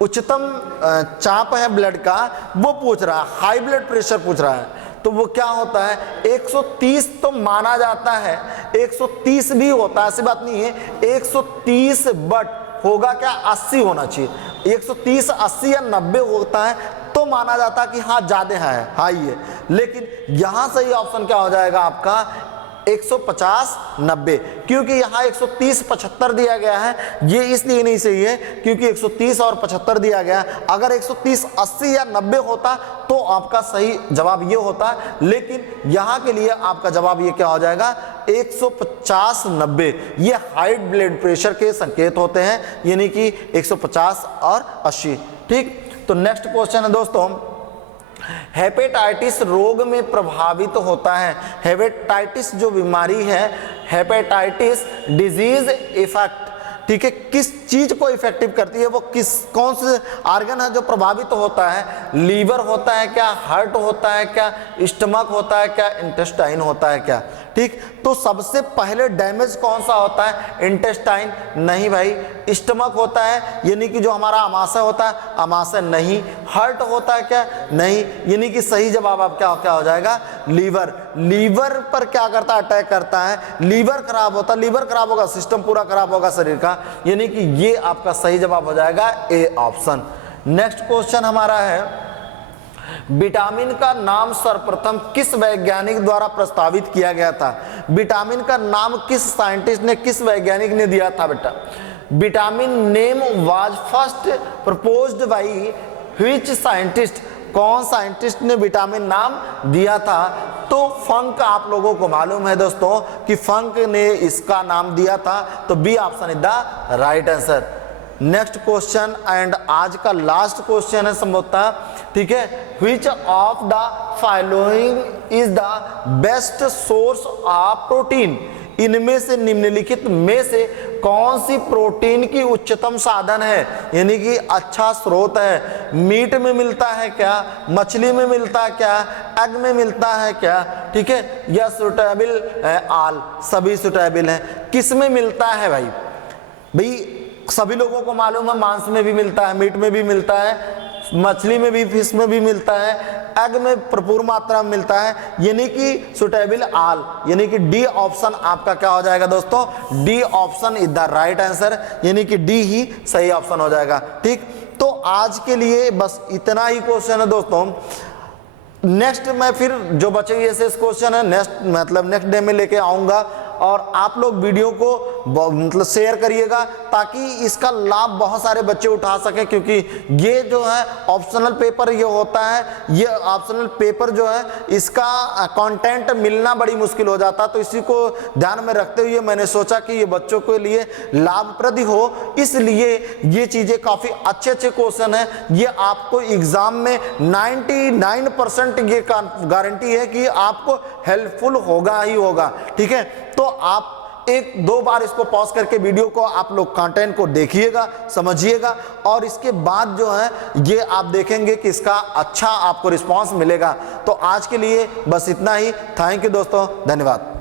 उच्चतम चाप है ब्लड का वो पूछ रहा है, हाई ब्लड प्रेशर पूछ रहा है। तो वो क्या होता है, 130 तो माना जाता है, 130 भी होता है, ऐसी बात नहीं है। 130 बट होगा क्या, 80 होना चाहिए। 130, 80 या 90 होता है तो माना जाता है कि हाँ ज्यादा है, हाई है। लेकिन यहां सही ऑप्शन क्या हो जाएगा आपका, 150-90, क्योंकि यहाँ 130-75 दिया गया है, ये इसलिए नहीं सही है क्योंकि 130 और 75 दिया गया। अगर 130, 80 या 90 होता तो आपका सही जवाब ये होता, लेकिन यहाँ के लिए आपका जवाब ये क्या हो जाएगा, 150-90। ये हाई ब्लड प्रेशर के संकेत होते हैं, यानी कि 150 और 80। ठीक, तो नेक्स्ट क्वेश्चन है दोस्तों, हेपेटाइटिस रोग में प्रभावित होता है। हेपेटाइटिस जो बीमारी है, हेपेटाइटिस डिजीज इफेक्ट, ठीक है, किस चीज को इफेक्टिव करती है, वो कौन से आर्गन है जो प्रभावित होता है? लीवर होता है क्या, हार्ट होता है क्या, स्टमक होता है क्या, इंटेस्टाइन होता है क्या? ठीक, तो सबसे पहले डैमेज कौन सा होता है? इंटेस्टाइन नहीं भाई, स्टमक होता है, यानी कि जो हमारा आमाशय होता है, आमाशय नहीं। हार्ट होता है क्या? नहीं, यानी कि सही जवाब आप क्या हो जाएगा? लीवर। लीवर पर क्या करता है? अटैक करता है। लीवर खराब होता है, लीवर खराब होगा, सिस्टम पूरा खराब होगा शरीर का, यानी कि ये आपका सही जवाब हो जाएगा ए ऑप्शन। नेक्स्ट क्वेश्चन हमारा है, विटामिन का नाम सर्वप्रथम किस वैज्ञानिक द्वारा प्रस्तावित किया गया था? विटामिन का नाम किस साइंटिस्ट ने, किस वैज्ञानिक ने दिया था बेटा? Vitamin name was first proposed by which scientist? कौन साइंटिस्ट ने विटामिन नाम दिया था? तो फंक आप लोगों को मालूम है दोस्तों कि फंक ने इसका नाम दिया था, तो B option is the right answer. Next question and आज का लास्ट क्वेश्चन है संभवतः, ठीक है, which of the following is the best source of protein? इनमें से, निम्नलिखित में से कौन सी प्रोटीन की उच्चतम साधन है, यानी कि अच्छा स्रोत है? मीट में मिलता है क्या, मछली में मिलता है क्या, एग में मिलता है क्या? ठीक है, या सुटेबल आल, सभी सुटेबल हैं। किस में मिलता है भाई? भाई सभी लोगों को मालूम है मांस में भी मिलता है, मीट में भी मिलता है, मछली में भी, फिश में भी मिलता है, एग में भरपूर मात्रा में मिलता है, यानी कि सुटेबल आल, यानी कि डी ऑप्शन आपका क्या हो जाएगा दोस्तों? D option is the right answer, यानी कि डी ही सही ऑप्शन हो जाएगा। ठीक, तो आज के लिए बस इतना ही क्वेश्चन है दोस्तों। नेक्स्ट मैं फिर जो बचे ऐसे क्वेश्चन है नेक्स्ट डे में लेके आऊंगा, और आप लोग वीडियो को शेयर करिएगा ताकि इसका लाभ बहुत सारे बच्चे उठा सकें, क्योंकि ये जो है ऑप्शनल पेपर ये होता है, ये ऑप्शनल पेपर जो है इसका कंटेंट मिलना बड़ी मुश्किल हो जाता है, तो इसी को ध्यान में रखते हुए मैंने सोचा कि ये बच्चों के लिए लाभप्रद हो, इसलिए ये चीज़ें काफ़ी अच्छे क्वेश्चन है। ये आपको एग्जाम में 99% ये गारंटी है कि आपको हेल्पफुल होगा ही होगा। ठीक है, तो आप एक दो बार इसको पॉज करके वीडियो को आप लोग कंटेंट को देखिएगा, समझिएगा, और इसके बाद जो है ये आप देखेंगे कि इसका अच्छा आपको रिस्पांस मिलेगा। तो आज के लिए बस इतना ही। थैंक यू दोस्तों, धन्यवाद।